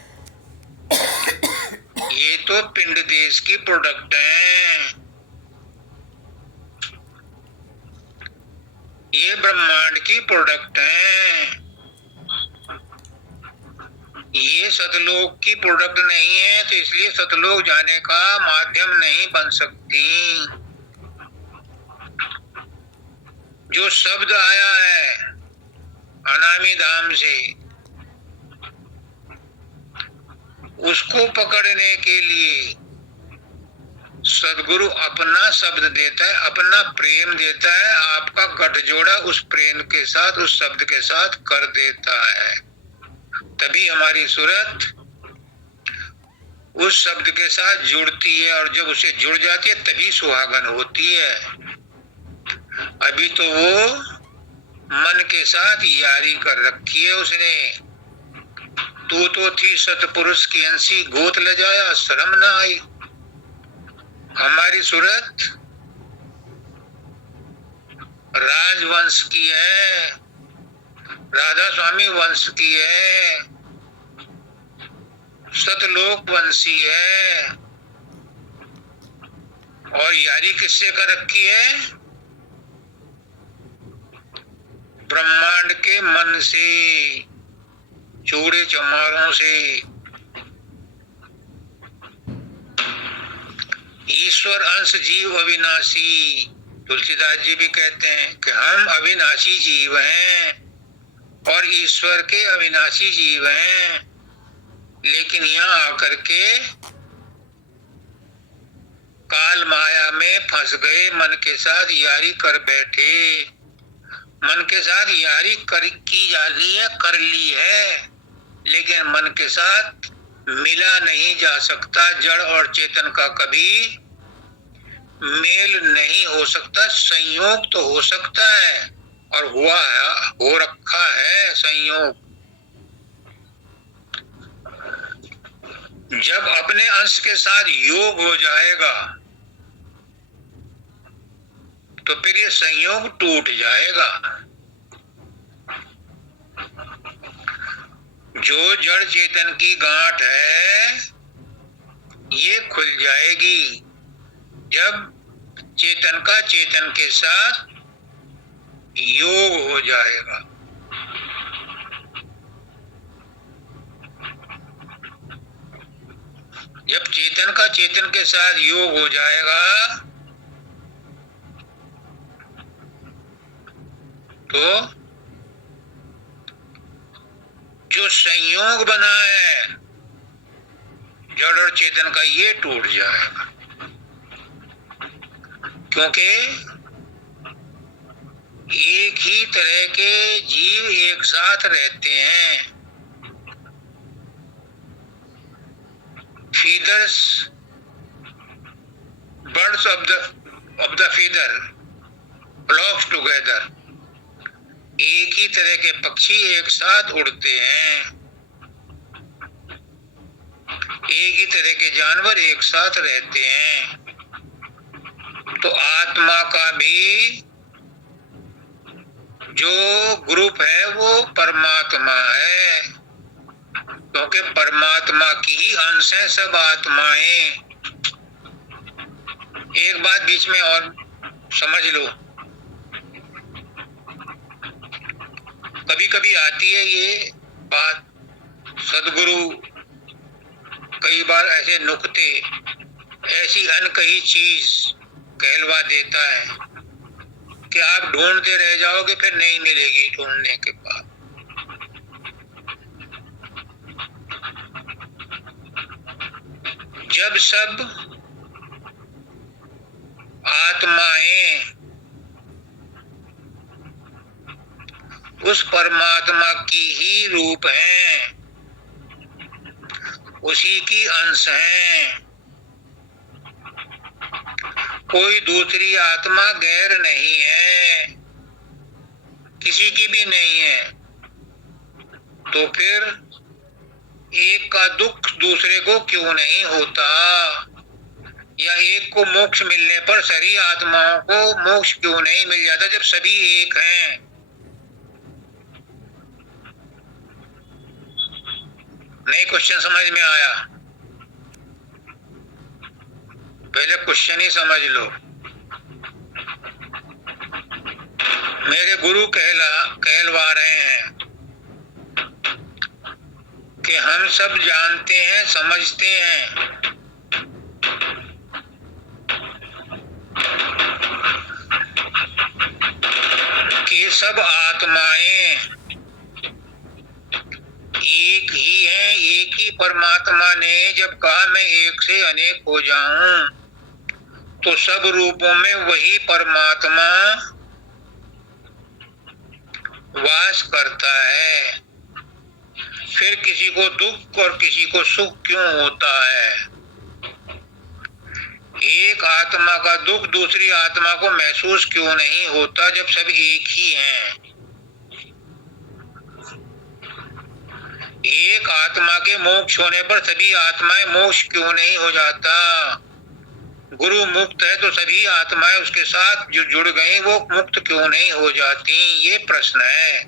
ये तो पिंड देश की प्रोडक्ट हैं। ये ब्रह्मांड की प्रोडक्ट हैं। ये सतलोक की प्रोडक्ट नहीं है, तो इसलिए सतलोक जाने का माध्यम नहीं बन सकती। जो शब्द आया है अनामी धाम से, उसको पकड़ने के लिए सदगुरु अपना शब्द देता है, अपना प्रेम देता है, आपका गठजोड़ा उस प्रेम के साथ, उस शब्द के साथ कर देता है। तभी हमारी सूरत उस शब्द के साथ जुड़ती है, और जब उसे जुड़ जाती है तभी सुहागन होती है। अभी तो वो मन के साथ यारी कर रखी है उसने। तू तो थी सतपुरुष की अंशी, गोद ले जाया शर्म न आई। हमारी सूरत राजवंश की है, राधा स्वामी वंश की है, सतलोक वंशी है। और यारी किससे कर रखी है? ब्रह्मांड के मन से, चूड़े चमारों से। ईश्वर अंश जीव अविनाशी। तुलसीदास जी भी कहते हैं कि हम अविनाशी जीव हैं और ईश्वर के अविनाशी जीव हैं, लेकिन यहाँ आकर के काल माया में फंस गए, मन के साथ यारी कर बैठे। मन के साथ यारी की जा ली है, कर ली है, लेकिन मन के साथ मिला नहीं जा सकता। जड़ और चेतन का कभी मेल नहीं हो सकता। संयोग तो हो सकता है और हुआ है, हो रखा है संयोग। जब अपने अंश के साथ योग हो जाएगा तो फिर ये संयोग टूट जाएगा। जो जड़ चेतन की गांठ है ये खुल जाएगी जब चेतन का चेतन के साथ योग हो जाएगा। जब चेतन का चेतन के साथ योग हो जाएगा तो जो संयोग बना है जड़ और चेतन का ये टूट जाएगा। क्योंकि एक ही तरह के जीव एक साथ रहते हैं। Feathers, birds of the feather flocks together. एक ही तरह के पक्षी एक साथ उड़ते हैं। एक ही तरह के जानवर एक साथ रहते हैं। तो आत्मा का भी जो ग्रुप है वो परमात्मा है, क्योंकि परमात्मा की ही अंश है सब आत्माएं। एक बात बीच में और समझ लो, कभी कभी आती है ये बात, सदगुरु कई बार ऐसे नुक्ते, ऐसी अनकही चीज कहलवा देता है कि आप ढूंढते रह जाओगे, फिर नहीं मिलेगी ढूंढने के बाद। जब सब आत्माएं उस परमात्मा की ही रूप हैं, उसी की अंश हैं, कोई दूसरी आत्मा गैर नहीं है, किसी की भी नहीं है, तो फिर एक का दुख दूसरे को क्यों नहीं होता? या एक को मोक्ष मिलने पर सारी आत्माओं को मोक्ष क्यों नहीं मिल जाता जब सभी एक हैं? नहीं क्वेश्चन समझ में आया? पहले क्वेश्चन ही समझ लो। मेरे गुरु कहलवा रहे हैं कि हम सब जानते हैं, समझते हैं कि सब आत्माएं एक ही हैं। एक ही परमात्मा ने जब कहा मैं एक से अनेक हो जाऊं, तो सब रूपों में वही परमात्मा वास करता है। फिर किसी को दुख और किसी को सुख क्यों होता है? एक आत्मा का दुख दूसरी आत्मा को महसूस क्यों नहीं होता जब सब एक ही हैं? एक आत्मा के मोक्ष होने पर सभी आत्माएं मोक्ष क्यों नहीं हो जाता? गुरु मुक्त है तो सभी आत्माएं उसके साथ जो जुड़ गई वो मुक्त क्यों नहीं हो जाती? ये प्रश्न है।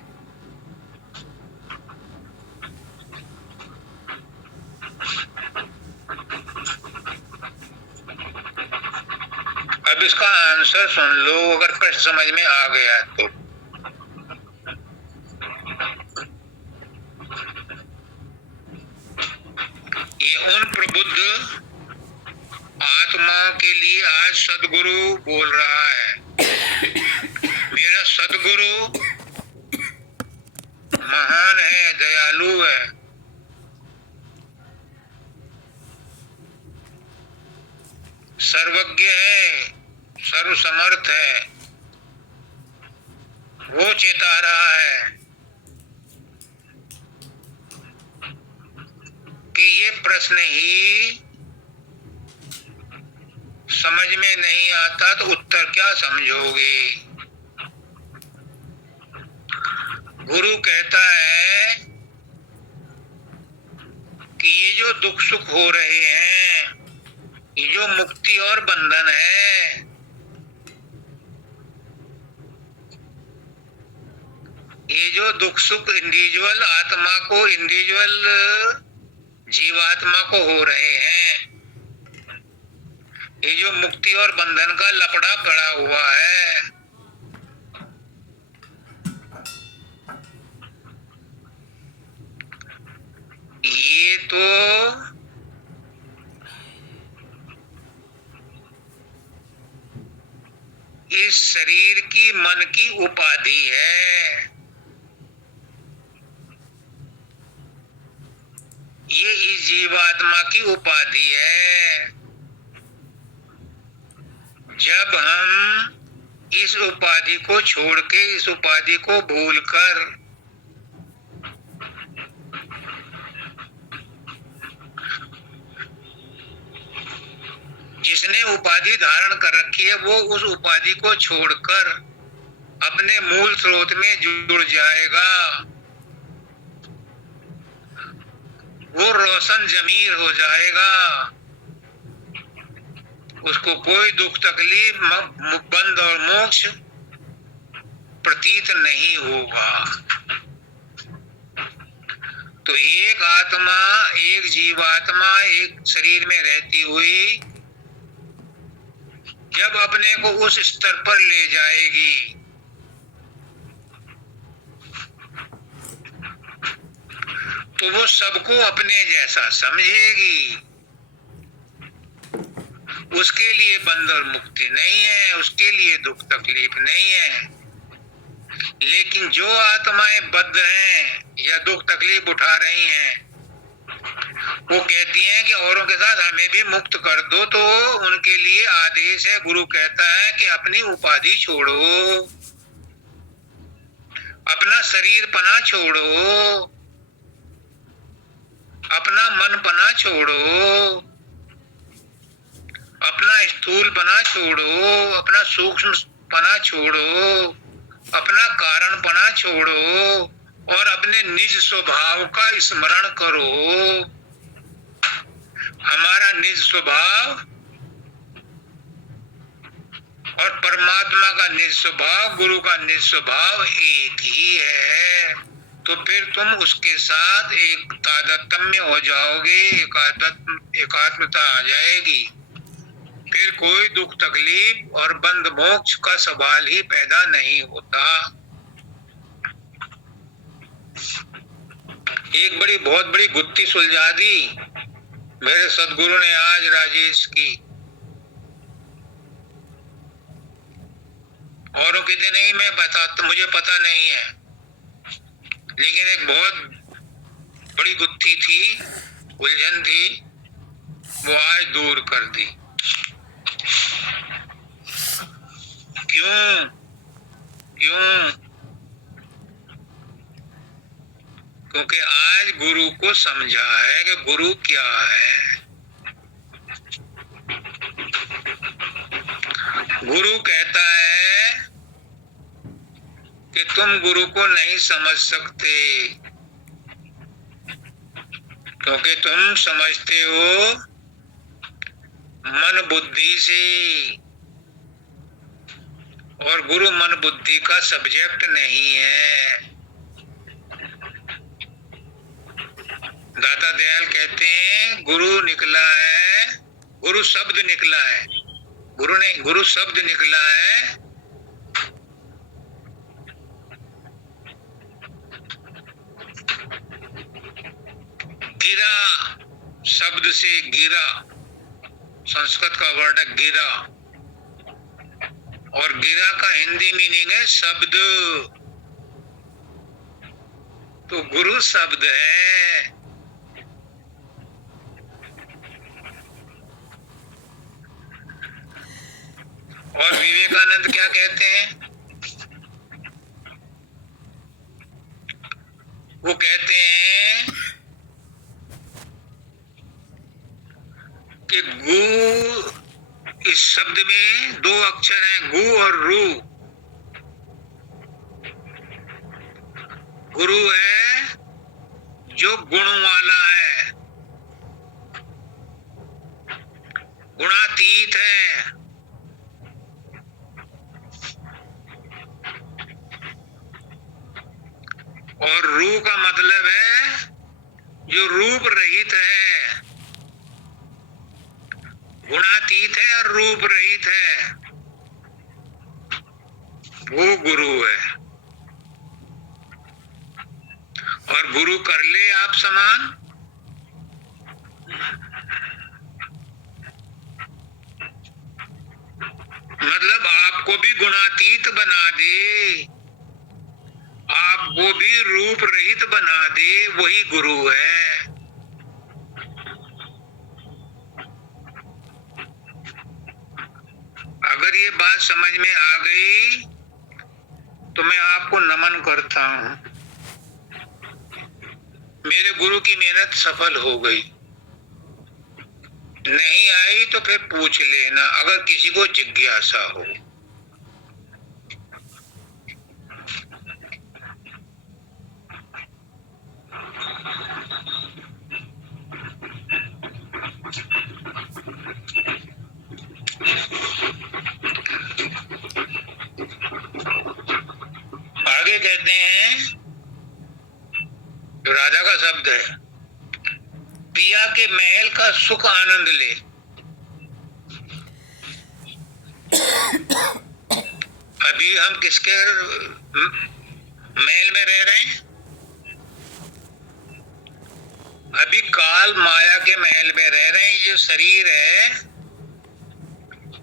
अब इसका आंसर सुन लो, अगर प्रश्न समझ में आ गया तो। ये उन प्रबुद्ध आत्माओं के लिए आज सदगुरु बोल रहा है। मेरा सदगुरु महान है, दयालु है, सर्वज्ञ है, सर्वसमर्थ है। वो चेता रहा है प्रश्न ही समझ में नहीं आता तो उत्तर क्या समझोगे? गुरु कहता है कि ये जो दुख सुख हो रहे हैं, ये जो मुक्ति और बंधन है, ये जो दुख सुख इंडिविजुअल आत्मा को, इंडिविजुअल जीवात्मा को हो रहे हैं, ये जो मुक्ति और बंधन का लफड़ा पड़ा हुआ है, ये तो इस शरीर की मन की उपाधि है। ये इस जीवात्मा की उपाधि है। जब हम इस उपाधि को छोड़ के, इस उपाधि को भूलकर जिसने उपाधि धारण कर रखी है वो उस उपाधि को छोड़कर अपने मूल स्रोत में जुड़ जाएगा, वो रोशन जमीर हो जाएगा। उसको कोई दुख तकलीफ, बंध और मोक्ष प्रतीत नहीं होगा। तो एक आत्मा, एक जीवात्मा एक शरीर में रहती हुई जब अपने को उस स्तर पर ले जाएगी तो वो सबको अपने जैसा समझेगी। उसके लिए बंध और मुक्ति नहीं है, उसके लिए दुख तकलीफ नहीं है। लेकिन जो आत्माएं बद्ध हैं या दुख तकलीफ उठा रही हैं, वो कहती हैं कि औरों के साथ हमें भी मुक्त कर दो, तो उनके लिए आदेश है, गुरु कहता है कि अपनी उपाधि छोड़ो, अपना शरीर पना छोड़ो, अपना मन पना छोड़ो, अपना स्थूल पना छोड़ो, अपना सूक्ष्म पना छोड़ो, अपना कारण पना छोड़ो और अपने निज स्वभाव का स्मरण करो। हमारा निज स्वभाव और परमात्मा का निज स्वभाव, गुरु का निज स्वभाव एक ही है। तो फिर तुम उसके साथ एक तादात्म्य हो जाओगे, एकात्मता आ जाएगी। फिर कोई दुख तकलीफ और बंध मोक्ष का सवाल ही पैदा नहीं होता। एक बहुत बड़ी गुत्थी सुलझा दी मेरे सदगुरु ने आज राजेश की। औरों की नहीं मैं पता, तो मुझे पता नहीं है, लेकिन एक बहुत बड़ी गुत्थी थी, उलझन थी, वो आज दूर कर दी। क्यों? क्योंकि आज गुरु को समझा है कि गुरु क्या है। गुरु कहता है कि तुम गुरु को नहीं समझ सकते क्योंकि तुम समझते हो मन बुद्धि से, और गुरु मन बुद्धि का सब्जेक्ट नहीं है। दादा दयाल कहते हैं गुरु निकला है, गुरु शब्द निकला है, गुरु शब्द निकला है गिरा, शब्द से गिरा, संस्कृत का वर्ड है गिरा, और गिरा का हिंदी मीनिंग है शब्द। तो गुरु शब्द है। और विवेकानंद क्या कहते हैं? वो कहते हैं कि गु, इस शब्द में दो अक्षर हैं, गु और रू। गुरु है जो गुण वाला है, गुणातीत है। और रू का मतलब है जो रूप रहित है, गुणातीत है और रूप रहित है, वो गुरु है। और गुरु कर ले आप समान, मतलब आपको भी गुणातीत बना दे, आपको भी रूप रहित बना दे, वही गुरु है। अगर ये बात समझ में आ गई तो मैं आपको नमन करता हूं, मेरे गुरु की मेहनत सफल हो गई। नहीं आई तो फिर पूछ लेना, अगर किसी को जिज्ञासा हो। आगे कहते हैं, जो राजा का शब्द है, पिया के महल का सुख आनंद ले। अभी हम किसके महल में रह रहे हैं? अभी काल माया के महल में रह रहे हैं। ये शरीर है,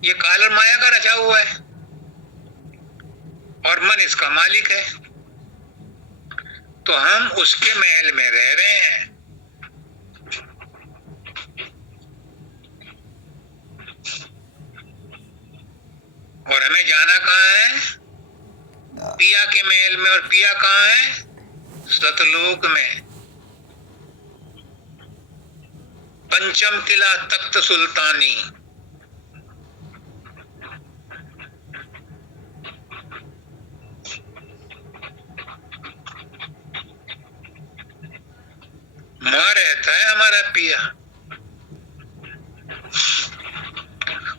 ये काल और माया का रचा हुआ है और मन इसका मालिक है। तो हम उसके महल में रह रहे हैं। और हमें जाना कहाँ है? पिया के महल में। और पिया कहाँ है? सतलोक में। पंचम किला तख्त सुल्तानी। वहां रहता है हमारा पिया,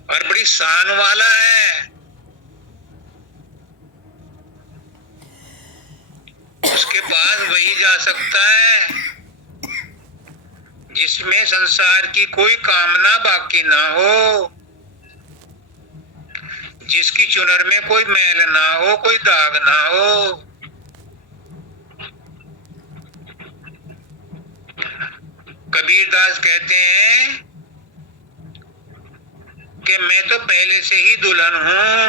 और बड़ी शान वाला है। उसके पास वही जा सकता है जिसमें संसार की कोई कामना बाकी ना हो, जिसकी चुनर में कोई मैल ना हो, कोई दाग ना हो। कबीरदास कहते हैं कि मैं तो पहले से ही दुल्हन हूं,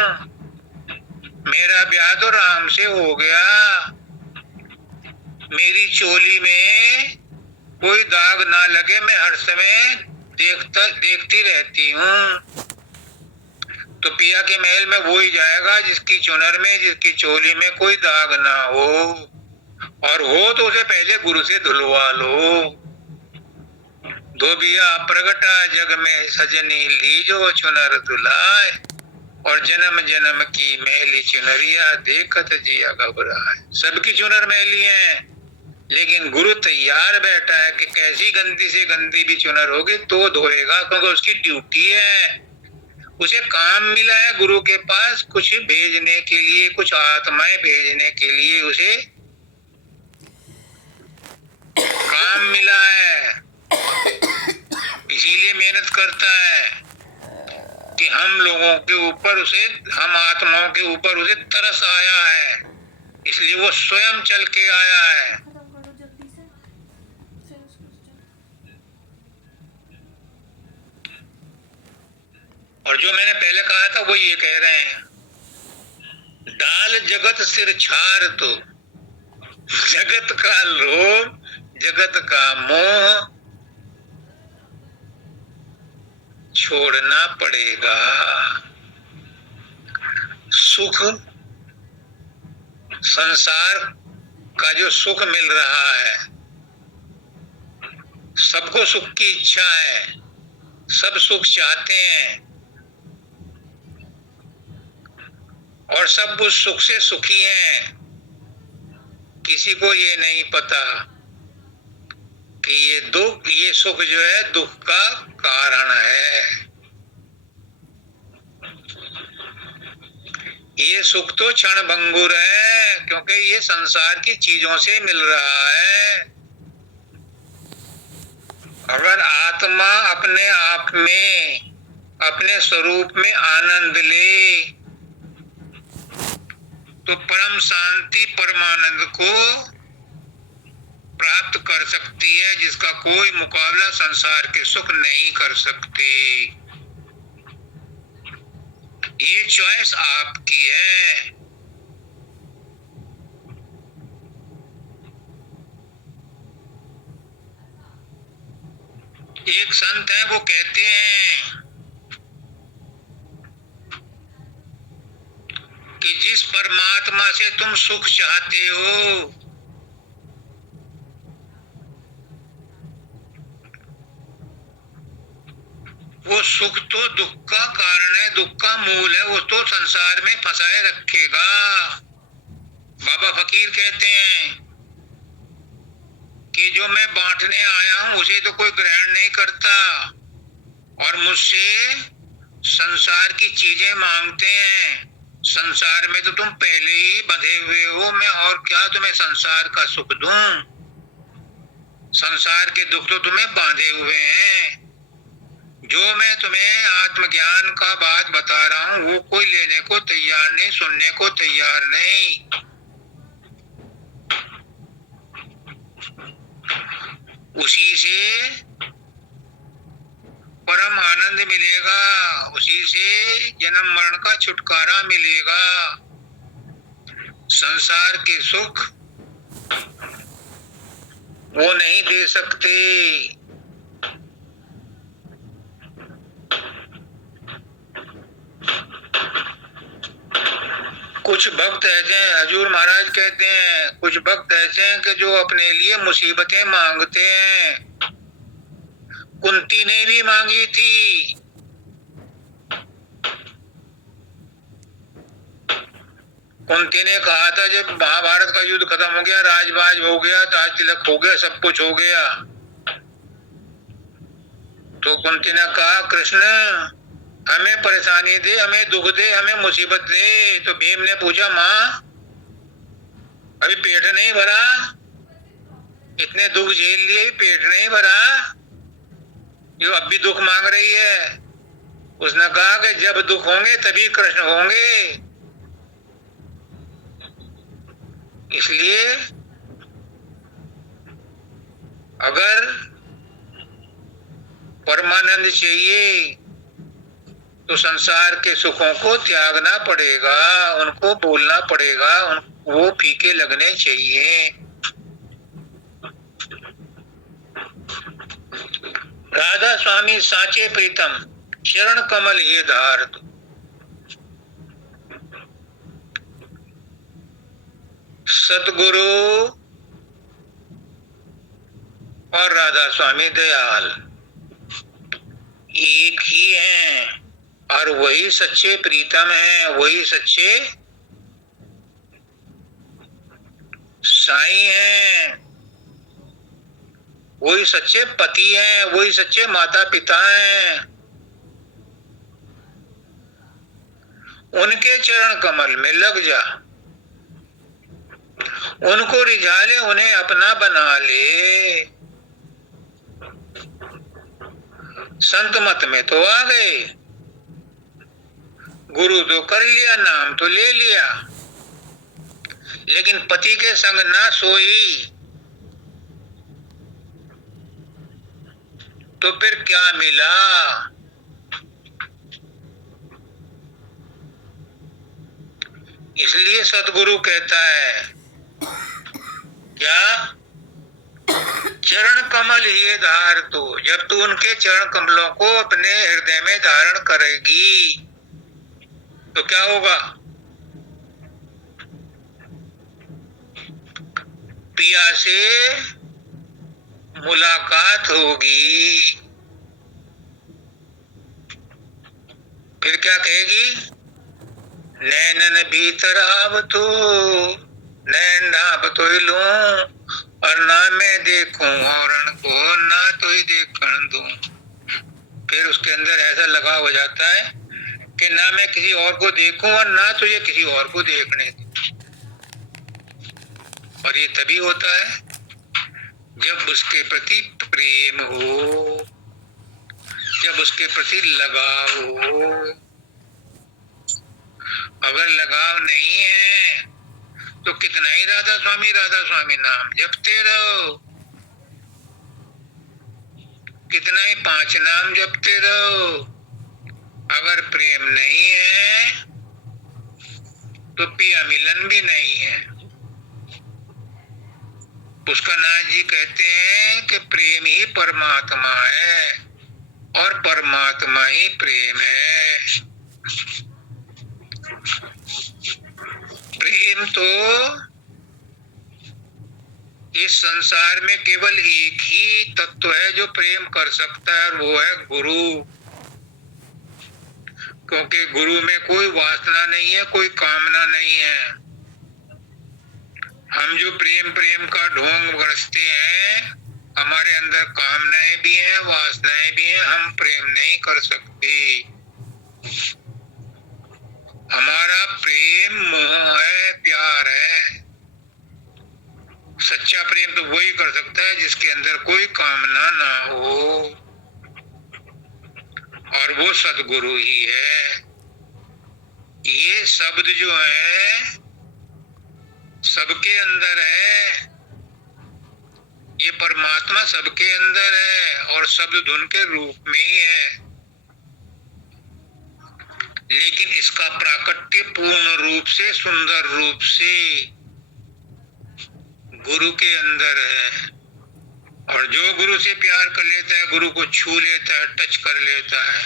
मेरा ब्याह तो राम से हो गया, मेरी चोली में कोई दाग ना लगे, मैं हर समय देखती रहती हूं। तो पिया के महल में वो ही जाएगा जिसकी चुनर में, जिसकी चोली में कोई दाग ना हो, और हो तो उसे पहले गुरु से धुलवा लो। धोबिया प्रगटा जग में सजनी लीजो चुनर धुलाए, और जन्म जन्म की मैली चुनरिया देखत जिया घबराए। सबकी चुनर मैली है, लेकिन गुरु तैयार बैठा है कि कैसी गंदी से गंदी भी चुनर होगी तो धोएगा, क्योंकि उसकी ड्यूटी है। उसे काम मिला है गुरु के पास कुछ भेजने के लिए, कुछ आत्माएं भेजने के लिए उसे काम मिला है। इसीलिए मेहनत करता है कि हम लोगों के ऊपर उसे, हम आत्माओं के ऊपर उसे तरस आया है, इसलिए वो स्वयं चल के आया है। और जो मैंने पहले कहा था वो ये कह रहे हैं, डाल जगत सिर छार तो, जगत का लोभ, जगत का मोह छोड़ना पड़ेगा। सुख, संसार का जो सुख मिल रहा है, सबको सुख की इच्छा है, सब सुख चाहते हैं और सब उस सुख से सुखी हैं। किसी को ये नहीं पता कि ये सुख जो है दुख का कारण है। ये सुख तो क्षण भंगुर है, क्योंकि ये संसार की चीजों से मिल रहा है। अगर आत्मा अपने आप में, अपने स्वरूप में आनंद ले तो परम शांति, परमानंद को प्राप्त कर सकती है, जिसका कोई मुकाबला संसार के सुख नहीं कर सकते। ये चॉइस आपकी है। एक संत है, वो कहते हैं कि जिस परमात्मा से तुम सुख चाहते हो, वो सुख तो दुख का कारण है, दुख का मूल है। वो तो संसार में फंसाए रखेगा। बाबा फकीर कहते हैं कि जो मैं बांटने आया हूं उसे तो कोई ग्रहण नहीं करता, और मुझसे संसार की चीजें मांगते हैं। संसार में तो तुम पहले ही बंधे हुए हो, मैं और क्या तुम्हें संसार का सुख दूं? संसार के दुख तो तुम्हें बांधे हुए हैं। जो मैं तुम्हें आत्मज्ञान का बात बता रहा हूं वो कोई लेने को तैयार नहीं, सुनने को तैयार नहीं। उसी से परम आनंद मिलेगा, उसी से जन्म मरण का छुटकारा मिलेगा। संसार के सुख वो नहीं दे सकते। कुछ भक्त ऐसे हैं, हजूर महाराज कहते हैं, कुछ भक्त ऐसे हैं कि जो अपने लिए मुसीबतें मांगते हैं। कुंती ने भी मांगी थी। कुंती ने कहा था जब महाभारत का युद्ध खत्म हो गया, राजबाज हो गया, ताज तिलक हो गया, सब कुछ हो गया, तो कुंती ने कहा कृष्ण हमें परेशानी दे, हमें दुख दे, हमें मुसीबत दे। तो भीम ने पूछा माँ अभी पेट नहीं भरा, इतने दुख झेल लिए, पेट नहीं भरा, जो अब भी दुख मांग रही है। उसने कहा कि जब दुख होंगे तभी कृष्ण होंगे। इसलिए अगर परमानंद चाहिए तो संसार के सुखों को त्यागना पड़ेगा, उनको बोलना पड़ेगा, वो फीके लगने चाहिए। राधा स्वामी साचे प्रीतम, चरण कमल ये धार दो। सतगुरु और राधा स्वामी दयाल एक ही हैं, और वही सच्चे प्रीतम हैं, वही सच्चे साईं हैं, वही सच्चे पति हैं, वही सच्चे माता पिता हैं। उनके चरण कमल में लग जा, उनको रिझा ले, उन्हें अपना बना ले। संत मत में तो आ गए, गुरु तो कर लिया, नाम तो ले लिया, लेकिन पति के संग ना सोई तो फिर क्या मिला? इसलिए सतगुरु कहता है क्या, चरण कमल ये धार दो। जब तू उनके चरण कमलों को अपने हृदय में धारण करेगी तो क्या होगा? पिया से मुलाकात होगी। फिर क्या कहेगी? नैनन भीतर आव तो नैन ढाब तो लूं, और ना मैं देखूं औरन को ना तो ही देखण दूं। फिर उसके अंदर ऐसा लगा हो जाता है कि ना मैं किसी और को देखूं और ना तुझे किसी और को देखने दूं। और ये तभी होता है जब उसके प्रति प्रेम हो, जब उसके प्रति लगाव हो। अगर लगाव नहीं है तो कितना ही राधा स्वामी नाम जपते रहो, कितना ही 5 नाम जपते रहो, अगर प्रेम नहीं है तो पिया मिलन भी नहीं है। पुष्करनाथ जी कहते हैं कि प्रेम ही परमात्मा है और परमात्मा ही प्रेम है। प्रेम तो इस संसार में केवल एक ही तत्व है जो प्रेम कर सकता है, और वो है गुरु। क्योंकि गुरु में कोई वासना नहीं है, कोई कामना नहीं है। हम जो प्रेम प्रेम का ढोंग बरसते हैं, हमारे अंदर कामनाएं भी हैं, वासनाएं भी हैं, हम प्रेम नहीं कर सकते। हमारा प्रेम मोह है, प्यार है। सच्चा प्रेम तो वही कर सकता है जिसके अंदर कोई कामना ना हो, और वो सद्गुरु ही है। ये शब्द जो है सबके अंदर है, ये परमात्मा सबके अंदर है और शब्द धुन के रूप में ही है, लेकिन इसका प्राकट्य पूर्ण रूप से, सुंदर रूप से गुरु के अंदर है। और जो गुरु से प्यार कर लेता है, गुरु को छू लेता है, टच कर लेता है,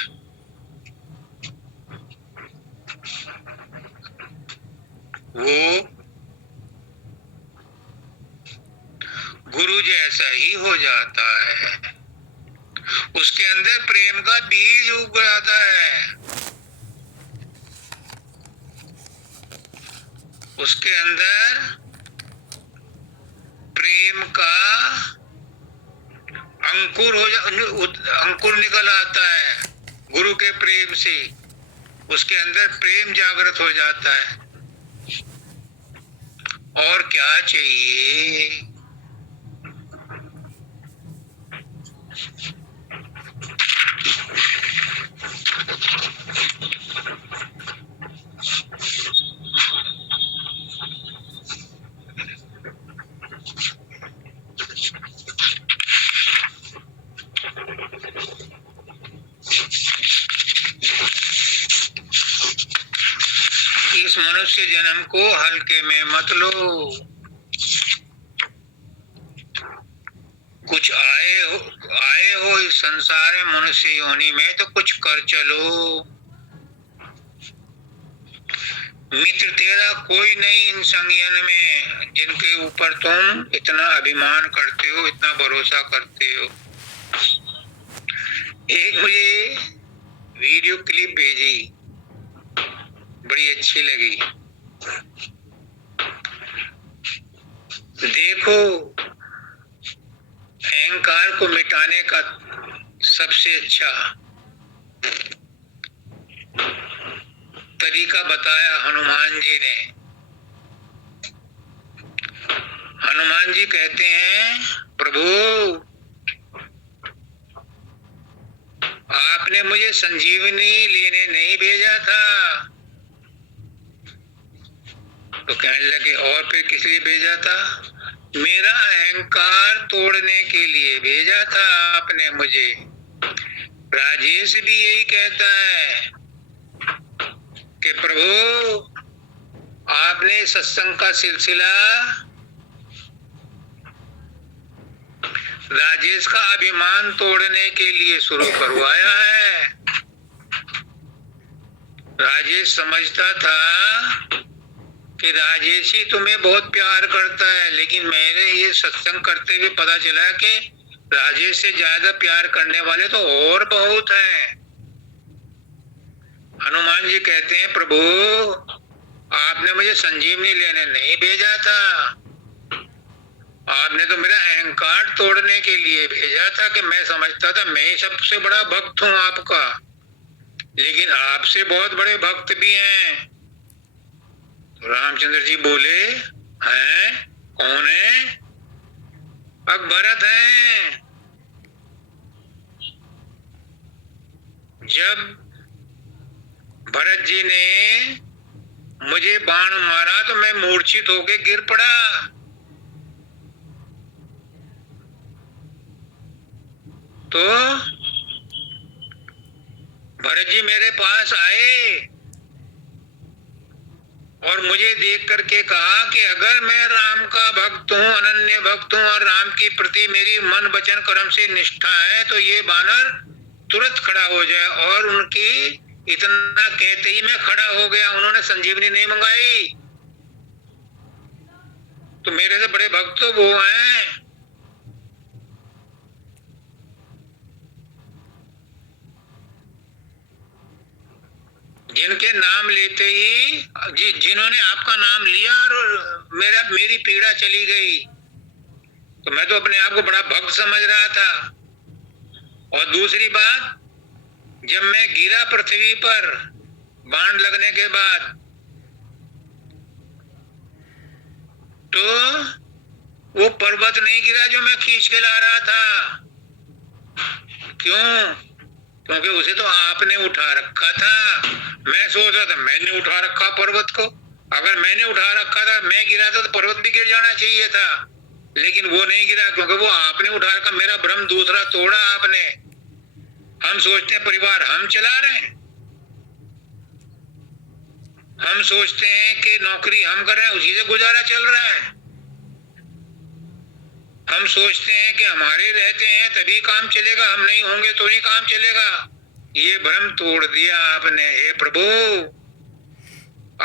वो गुरु जैसा ही हो जाता है। उसके अंदर प्रेम का बीज उग जाता है, उसके अंदर प्रेम का अंकुर निकल आता है। गुरु के प्रेम से उसके अंदर प्रेम जागृत हो जाता है। और क्या चाहिए? इस मनुष्य जन्म को हल्के में मत लो। कुछ आए हो इस संसार में मनुष्य योनि में तो कुछ कर चलो। मित्र तेरा कोई नहीं इन संज्ञान में जिनके ऊपर तुम इतना अभिमान करते हो, इतना भरोसा करते हो। एक मुझे वीडियो क्लिप भेजी, बड़ी अच्छी लगी। देखो, अहंकार को मिटाने का सबसे अच्छा तरीका बताया हनुमान जी ने। हनुमान जी कहते हैं, प्रभु आपने मुझे संजीवनी लेने नहीं भेजा था। तो कहने लगे, और फिर किस लिए भेजा था? मेरा अहंकार तोड़ने के लिए भेजा था आपने मुझे। राजेश भी यही कहता है कि प्रभु आपने सत्संग का सिलसिला राजेश का अभिमान तोड़ने के लिए शुरू करवाया है। राजेश समझता था कि राजेश ही तुम्हें बहुत प्यार करता है, लेकिन मैंने ये सत्संग करते हुए पता चला कि राजेश से ज्यादा प्यार करने वाले तो और बहुत हैं। हनुमान जी कहते हैं, प्रभु आपने मुझे संजीवनी लेने नहीं भेजा था, आपने तो मेरा अहंकार तोड़ने के लिए भेजा था कि मैं समझता था मैं ही सबसे बड़ा भक्त हूं आपका, लेकिन आपसे बहुत बड़े भक्त भी हैं। तो रामचंद्र जी बोले, हैं कौन है? अब भरत हैं। जब भरत जी ने मुझे बाण मारा तो मैं मूर्छित होके गिर पड़ा, तो भरत जी मेरे पास आए और मुझे देख करके कहा कि अगर मैं राम का भक्त हूँ, अनन्य भक्त हूँ और राम की प्रति मेरी मन वचन कर्म से निष्ठा है, तो ये बानर तुरंत खड़ा हो जाए। और उनकी इतना कहते ही मैं खड़ा हो गया। उन्होंने संजीवनी नहीं मंगाई, तो मेरे से बड़े भक्त तो वो हैं। जिनके नाम लेते ही जिन्होंने आपका नाम लिया और मेरी पीड़ा चली गई, तो मैं तो अपने आप को बड़ा भक्त समझ रहा था। और दूसरी बात, जब मैं गिरा पृथ्वी पर बाण लगने के बाद, तो वो पर्वत नहीं गिरा जो मैं खींच के ला रहा था। क्यों? क्योंकि उसे तो आपने उठा रखा था। मैं सोच रहा था मैंने उठा रखा पर्वत को, अगर मैंने उठा रखा था, मैं गिरा था तो पर्वत भी गिर जाना चाहिए था, लेकिन वो नहीं गिरा क्योंकि वो आपने उठा रखा। मेरा भ्रम दूसरा तोड़ा आपने। हम सोचते हैं परिवार हम चला रहे हैं, हम सोचते हैं कि नौकरी हम कर रहे हैं, उसी से गुजारा चल रहा है। हम सोचते हैं कि हमारे रहते हैं तभी काम चलेगा, हम नहीं होंगे तो नहीं काम चलेगा। ये भ्रम तोड़ दिया आपने। हे प्रभु,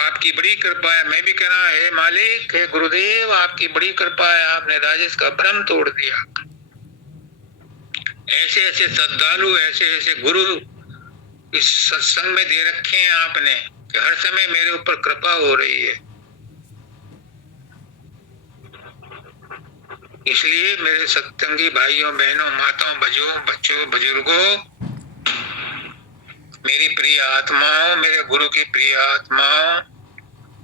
आपकी बड़ी कृपा है। मैं भी कह रहा, हे मालिक, हे गुरुदेव, आपकी बड़ी कृपा है, आपने राजेश का भ्रम तोड़ दिया। ऐसे ऐसे श्रद्धालु, ऐसे ऐसे गुरु इस सत्संग में दे रखे हैं आपने कि हर समय मेरे ऊपर कृपा हो रही है। इसलिए मेरे सत्संगी भाइयों बहनों, माताओं, बच्चों, बुजुर्गों, मेरी प्रिय आत्माओं, मेरे गुरु की प्रिय आत्माओं,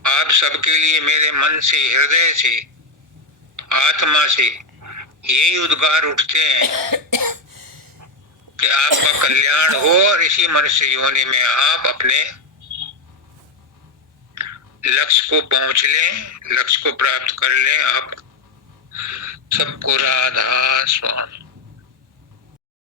आप सबके लिए मेरे मन से, हृदय से, आत्मा से यही उद्गार उठते हैं कि आपका कल्याण हो और इसी मनुष्य योनि में आप अपने लक्ष्य को पहुंच लें, लक्ष्य को प्राप्त कर लें। आप सबको राधा स्वामी।